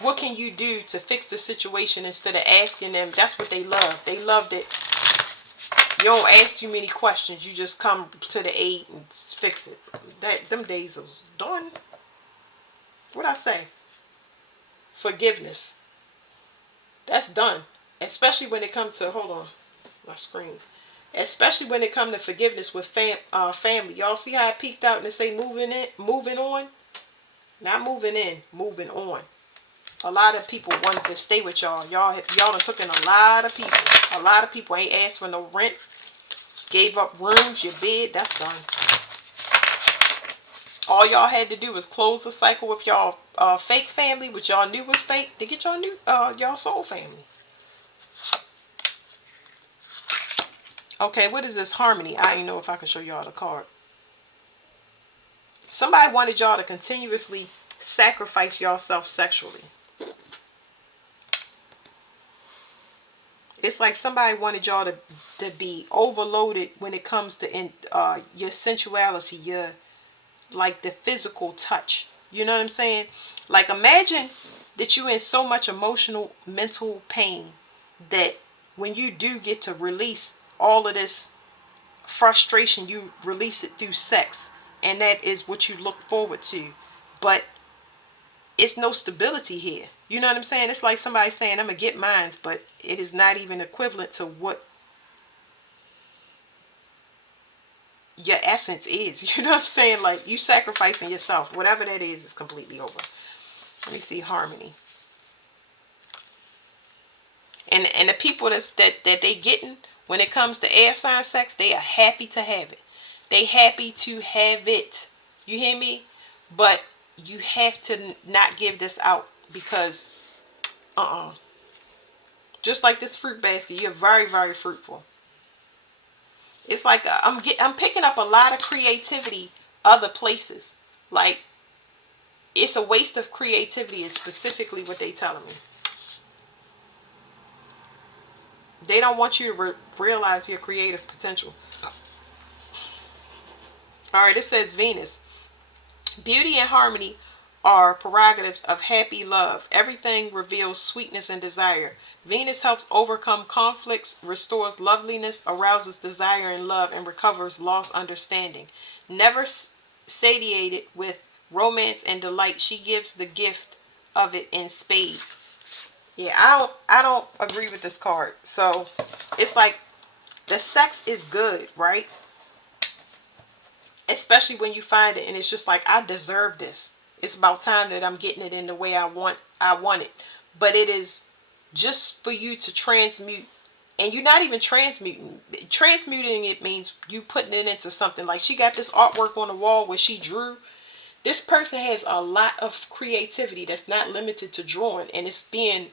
what can you do to fix the situation instead of asking them. That's what they love. They love that you don't ask too many questions. You just come to the aid and fix it. Them days is done. What I say? Forgiveness. That's done. Especially when it comes to, hold on, my screen. Especially when it comes to forgiveness with family. Y'all see how I peeked out and it say moving on? Not moving in, moving on. A lot of people wanted to stay with y'all. Y'all done took in a lot of people. A lot of people ain't asked for no rent. Gave up rooms, your bed, that's done. All y'all had to do was close the cycle with y'all fake family, which y'all knew was fake, to get y'all new y'all soul family. Okay, what is this harmony? I didn't know if I could show y'all the card. Somebody wanted y'all to continuously sacrifice yourself sexually. It's like somebody wanted y'all to be overloaded when it comes to your sensuality, your, like, the physical touch. You know what I'm saying? Like, imagine that you're in so much emotional, mental pain that when you do get to release all of this frustration, you release it through sex, and that is what you look forward to. But it's no stability here. You know what I'm saying? It's like somebody saying, I'm gonna get mines, but it is not even equivalent to what your essence is. You know what I'm saying? Like, you sacrificing yourself. Whatever that is completely over. Let me see harmony. And the people that they getting when it comes to air sign sex, they are happy to have it. They happy to have it. You hear me? But you have to not give this out because just like this fruit basket, you're very, very fruitful. It's like I'm picking up a lot of creativity other places. Like, it's a waste of creativity is specifically what they telling me. They don't want you to realize your creative potential. All right, it says Venus. Beauty and harmony are prerogatives of happy love. Everything reveals sweetness and desire. Venus helps overcome conflicts, restores loveliness, arouses desire and love, and recovers lost understanding. Never satiated with romance and delight, she gives the gift of it in spades. Yeah, I don't agree with this card. So it's like the sex is good, right? Especially when you find it and it's just like, I deserve this. It's about time that I'm getting it in the way I want it. But it is just for you to transmute, and you're not even transmuting. Transmuting it means you putting it into something. Like, she got this artwork on the wall where she drew. This person has a lot of creativity that's not limited to drawing, and it's being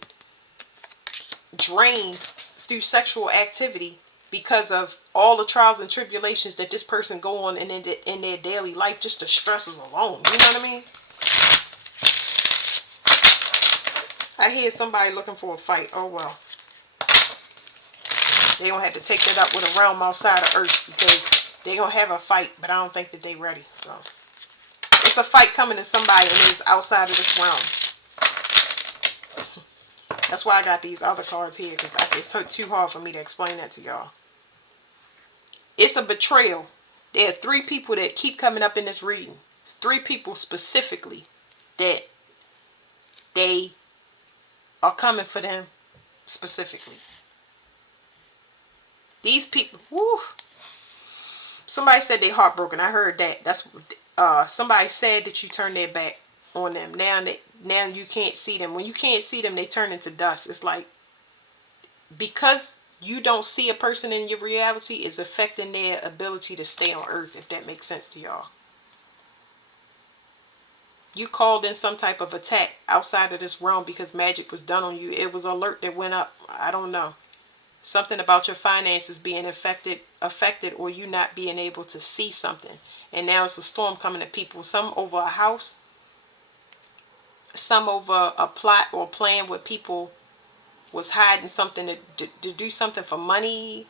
drained through sexual activity because of all the trials and tribulations that this person go on in their daily life, just the stresses alone. You know what I mean? I hear somebody looking for a fight. Oh well. They don't have to take that up with a realm outside of Earth because they gonna have a fight, but I don't think that they ready. So it's a fight coming to somebody and it's outside of this realm. That's why I got these other cards here, because it's too hard for me to explain that to y'all. It's a betrayal. There are 3 people that keep coming up in this reading. 3 people specifically that they are coming for them specifically. These people, whoo. Somebody said they heartbroken. I heard that. That's somebody said that you turned their back on them. Now you can't see them. When you can't see them, they turn into dust. It's like, because you don't see a person in your reality is affecting their ability to stay on Earth, if that makes sense to y'all. You called in some type of attack outside of this realm because magic was done on you. It was an alert that went up. I don't know. Something about your finances being affected, or you not being able to see something. And now it's a storm coming at people. Some over a house. Some over a plot or plan where people was hiding something to do something for money.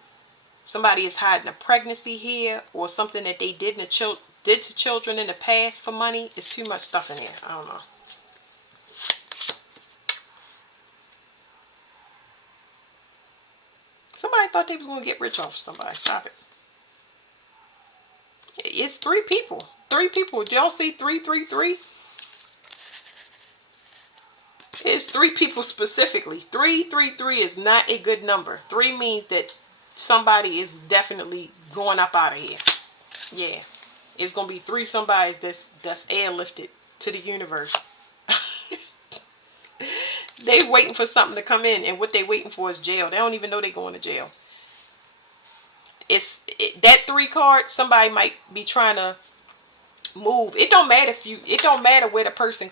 Somebody is hiding a pregnancy here, or something that they did to children in the past for money. It's too much stuff in there. I don't know. Somebody thought they was going to get rich off of somebody. Stop it. It's 3 people. 3 people. Do y'all see 333? It's 3 people specifically. 333 is not a good number. 3 means that somebody is definitely going up out of here. Yeah. It's going to be 3 somebodies that's airlifted to the universe. They waiting for something to come in, and what they waiting for is jail. They don't even know they going to jail. That 3 card, somebody might be trying to move. It don't matter where the person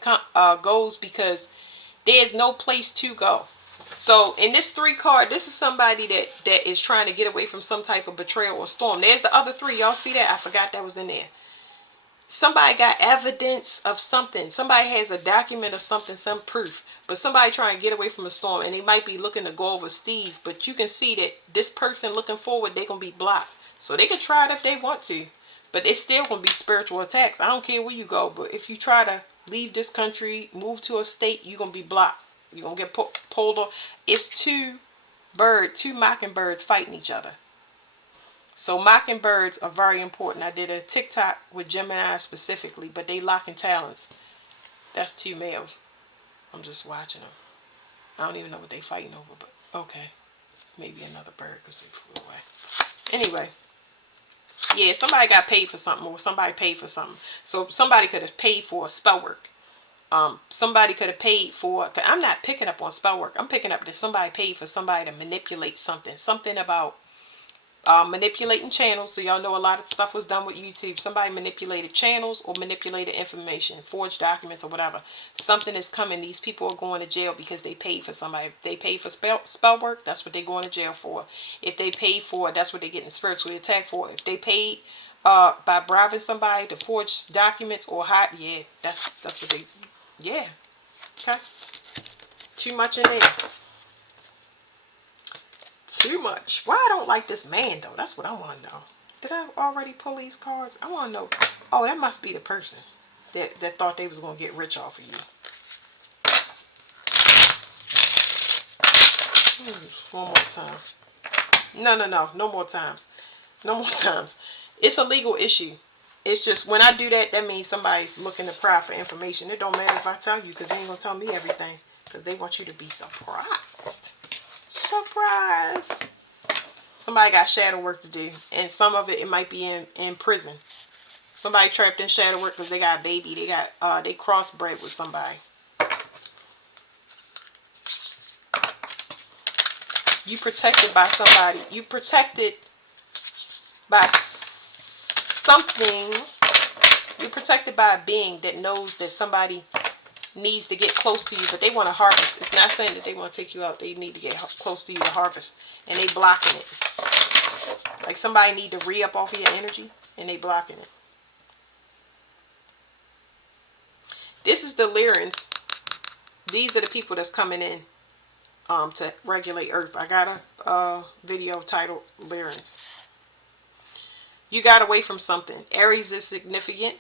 goes, because there's no place to go. So in this 3 card, this is somebody that is trying to get away from some type of betrayal or storm. There's the other 3. Y'all see that? I forgot that was in there. Somebody got evidence of something. Somebody has a document of something, some proof. But somebody trying to get away from a storm, and they might be looking to go over steeds. But you can see that this person looking forward, they're going to be blocked. So they can try it if they want to. But it's still going to be spiritual attacks. I don't care where you go. But if you try to leave this country, move to a state, you're going to be blocked. You're going to get pulled off. It's 2 mockingbirds fighting each other. So mockingbirds are very important. I did a TikTok with Gemini specifically, but they locking talons. That's 2 males. I'm just watching them. I don't even know what they fighting over, but okay. Maybe another bird because they flew away. Anyway, yeah, somebody got paid for something, or somebody paid for something. So somebody could have paid for spell work. Somebody could have paid for. I'm not picking up on spell work. I'm picking up that somebody paid for somebody to manipulate something. Something about manipulating channels. So y'all know a lot of stuff was done with YouTube. Somebody manipulated channels or manipulated information, forged documents or whatever. Something is coming. These people are going to jail because they paid for somebody. If they paid for spell work, that's what they're going to jail for. If they paid for it, that's what they're getting spiritually attacked for. If they paid by bribing somebody to forge documents or hide, yeah, that's what they, yeah, okay. Too much in there. Too much. Why I don't like this man though? That's what I want to know. Did I already pull these cards? I want to know. Oh, that must be the person that thought they was gonna get rich off of you. One more time. No more times. No more times. It's a legal issue. It's just when I do that, that means somebody's looking to pry for information. It don't matter if I tell you because they ain't gonna tell me everything because they want you to be surprised. Surprise. Somebody got shadow work to do, and some of it might be in prison. Somebody trapped in shadow work because they got a baby. They crossbred with somebody. You protected by somebody. You protected by something. You're protected by a being that knows that somebody needs to get close to you, but they want to harvest. It's not saying that they want to take you out. They need to get close to you to harvest, and they blocking it. Like somebody need to re-up off of your energy, and they blocking it. This is the Lyrans. These are the people that's coming in to regulate Earth. I got a video titled Lyrans. You got away from something. Aries is significant.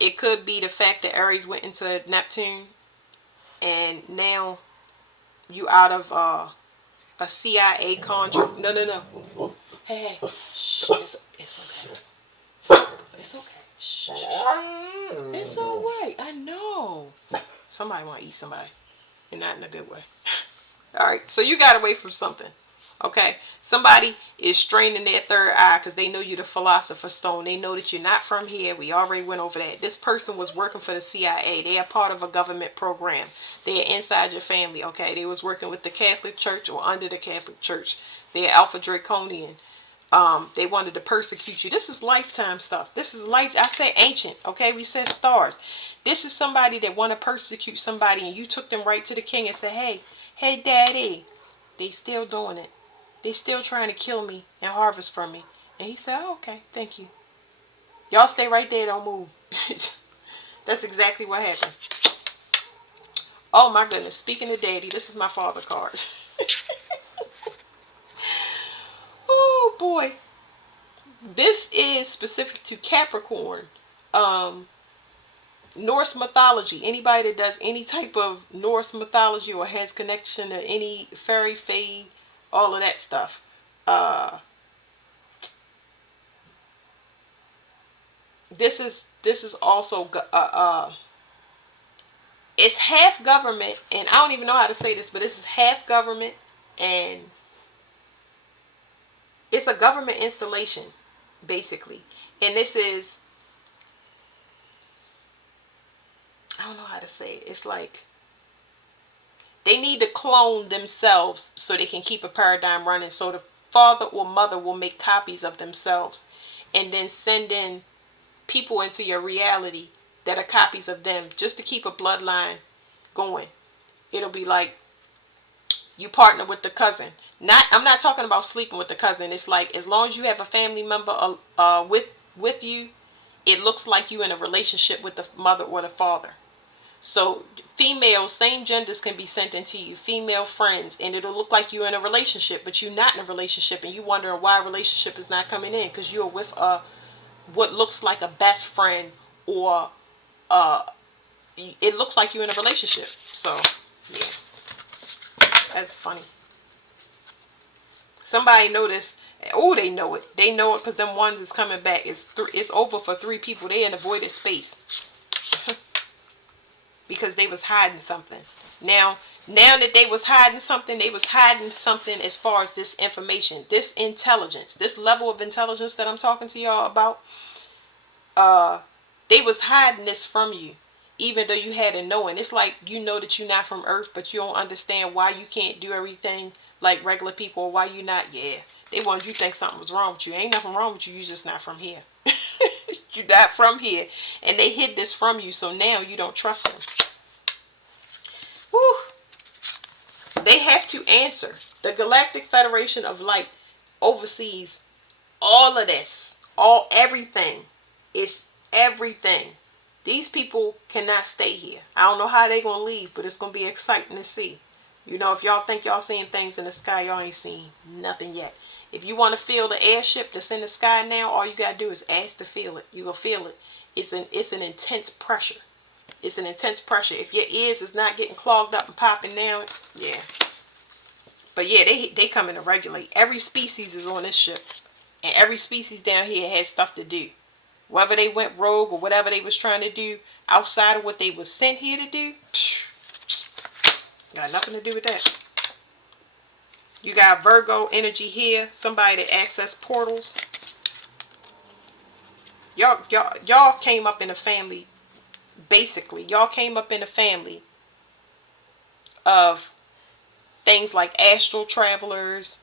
It could be the fact that Aries went into Neptune and now you out of a CIA contract. No. Hey. Shh. It's okay. It's okay. Shh. It's alright. I know. Somebody want to eat somebody. And not in a good way. Alright. So you got away from something. Okay, somebody is straining their third eye because they know you're the philosopher's stone. They know that you're not from here. We already went over that. This person was working for the CIA. They are part of a government program. They are inside your family. Okay, they was working with the Catholic Church or under the Catholic Church. They are Alpha Draconian. They wanted to persecute you. This is lifetime stuff. This is life. I say ancient. Okay, we said stars. This is somebody that want to persecute somebody, and you took them right to the king and said, hey, daddy. They still doing it. They still trying to kill me and harvest from me. And he said, oh, okay, thank you. Y'all stay right there, don't move. That's exactly what happened. Oh my goodness, speaking of daddy, this is my father card. Oh boy. This is specific to Capricorn. Norse mythology. Anybody that does any type of Norse mythology or has connection to any fairy, fae, all of that stuff. This is also it's half government, and I don't even know how to say this, but this is half government, and it's a government installation basically. And this is, I don't know how to say it. It's like they need to clone themselves so they can keep a paradigm running, so the father or mother will make copies of themselves and then send in people into your reality that are copies of them just to keep a bloodline going. It'll be like you partner with the cousin. I'm not talking about sleeping with the cousin. It's like as long as you have a family member with you, it looks like you in a relationship with the mother or the father. So females, same genders can be sent into you, female friends, and it'll look like you're in a relationship, but you're not in a relationship, and you wondering why a relationship is not coming in because you're with what looks like a best friend, or it looks like you're in a relationship. So Yeah, that's funny. Somebody noticed. Oh, they know it. They know it because them ones is coming back. It's over for 3 people. They in the voided space because they was hiding something. Now, now that they was hiding something, they was hiding something as far as this information, this intelligence, this level of intelligence that I'm talking to y'all about. Uh, they was hiding this from you, even though you had a knowing. It's like you know that you're not from Earth, but you don't understand why you can't do everything like regular people, or why you not. Yeah, they wanted you to think something was wrong with you. Ain't nothing wrong with you. You just not from here. You're not from here, and they hid this from you, so now you don't trust them. Whew. They have to answer. The Galactic Federation of Light oversees all of this. Everything. It's everything. These people cannot stay here. I don't know how they're going to leave, but it's going to be exciting to see. You know, if y'all think y'all seeing things in the sky, y'all ain't seen nothing yet. If you want to feel the airship that's in the sky now, all you got to do is ask to feel it. You're going to feel it. It's an intense pressure. It's an intense pressure. If your ears is not getting clogged up and popping now, yeah. But yeah, they come in to regulate. Every species is on this ship. And every species down here has stuff to do. Whether they went rogue or whatever they was trying to do outside of what they was sent here to do, got nothing to do with that. You got Virgo energy here. Somebody that access portals. Y'all came up in a family. Basically, y'all came up in a family of things like astral travelers,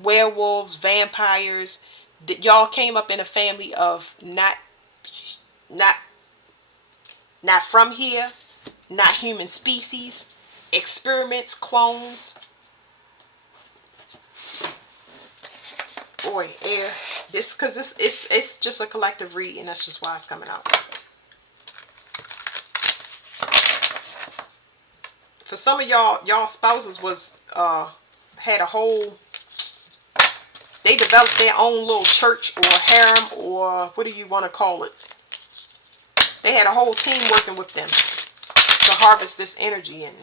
werewolves, vampires. Y'all came up in a family of not not from here, not human species, experiments, clones. Boy, air. This because it's just a collective read, and that's just why it's coming out. For some of y'all spouses was had a whole. They developed their own little church or harem, or what do you want to call it? They had a whole team working with them to harvest this energy and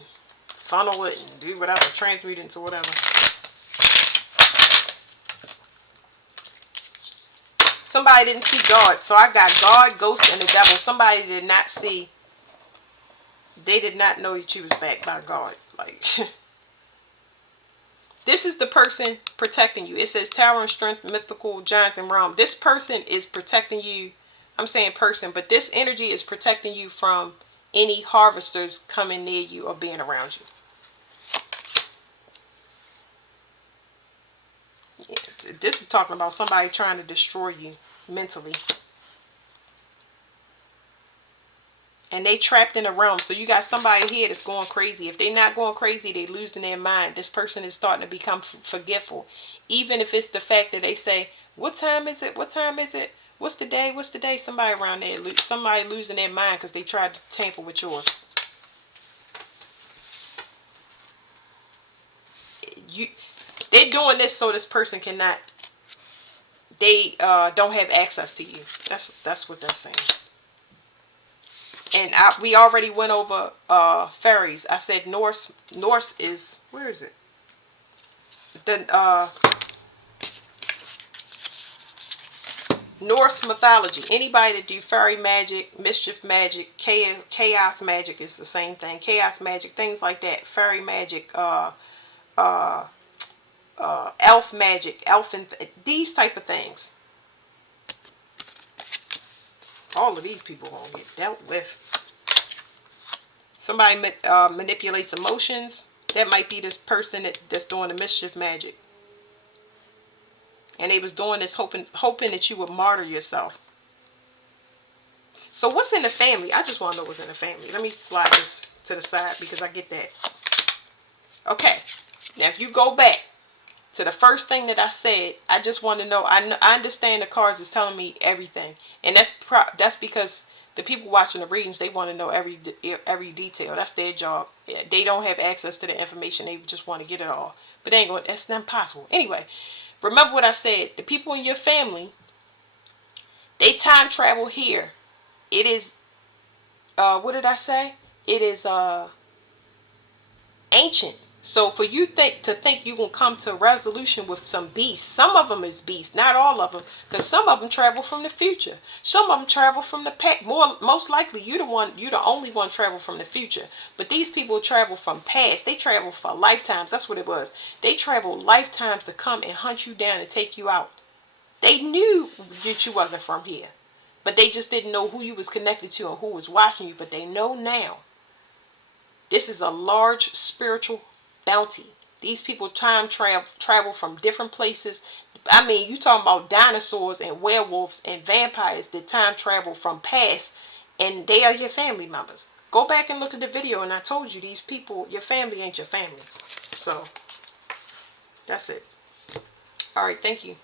funnel it and do whatever, transmute it into whatever. Somebody didn't see God, so I got God, ghost, and the devil. Somebody did not see. They did not know that she was backed by God. Like, this is the person protecting you. It says Tower and Strength, Mythical, Giants, and Realm. This person is protecting you. I'm saying person, but this energy is protecting you from any harvesters coming near you or being around you. Yeah, this is talking about somebody trying to destroy you mentally. And they trapped in a realm. So you got somebody here that's going crazy. If they're not going crazy, they losing their mind. This person is starting to become forgetful. Even if it's the fact that they say, what time is it? What time is it? What's the day? What's the day? Somebody around there, somebody losing their mind because they tried to tamper with yours. They're doing this so this person cannot. They don't have access to you. That's what they're saying. And we already went over fairies. I said Norse. Norse is, where is it? The Norse mythology. Anybody that do fairy magic, mischief magic, chaos magic is the same thing. Chaos magic, things like that. Fairy magic, elf magic, these type of things. All of these people gonna get dealt with. Somebody manipulates emotions. That might be this person that's doing the mischief magic. And they was doing this hoping that you would martyr yourself. So what's in the family? I just want to know what's in the family. Let me slide this to the side because I get that. Okay. Now if you go back to the first thing that I said, I just want to know. I understand the cards is telling me everything. And that's because the people watching the readings, they want to know every detail. That's their job. Yeah, they don't have access to the information. They just want to get it all. But they ain't going. That's not possible. Anyway, remember what I said. The people in your family, they time travel here. It is, what did I say? It is, ancient. So for you to think you gonna come to a resolution with some beasts, some of them is beasts, not all of them, because some of them travel from the future, some of them travel from the past. Most likely, you the only one travel from the future. But these people travel from past. They travel for lifetimes. That's what it was. They travel lifetimes to come and hunt you down and take you out. They knew that you wasn't from here, but they just didn't know who you was connected to and who was watching you. But they know now. This is a large spiritual bounty. These people time travel from different places. I mean, you talking about dinosaurs and werewolves and vampires that time travel from past, and they are your family members. Go back and look at the video, and I told you these people, your family ain't your family. So that's it. All right, thank you.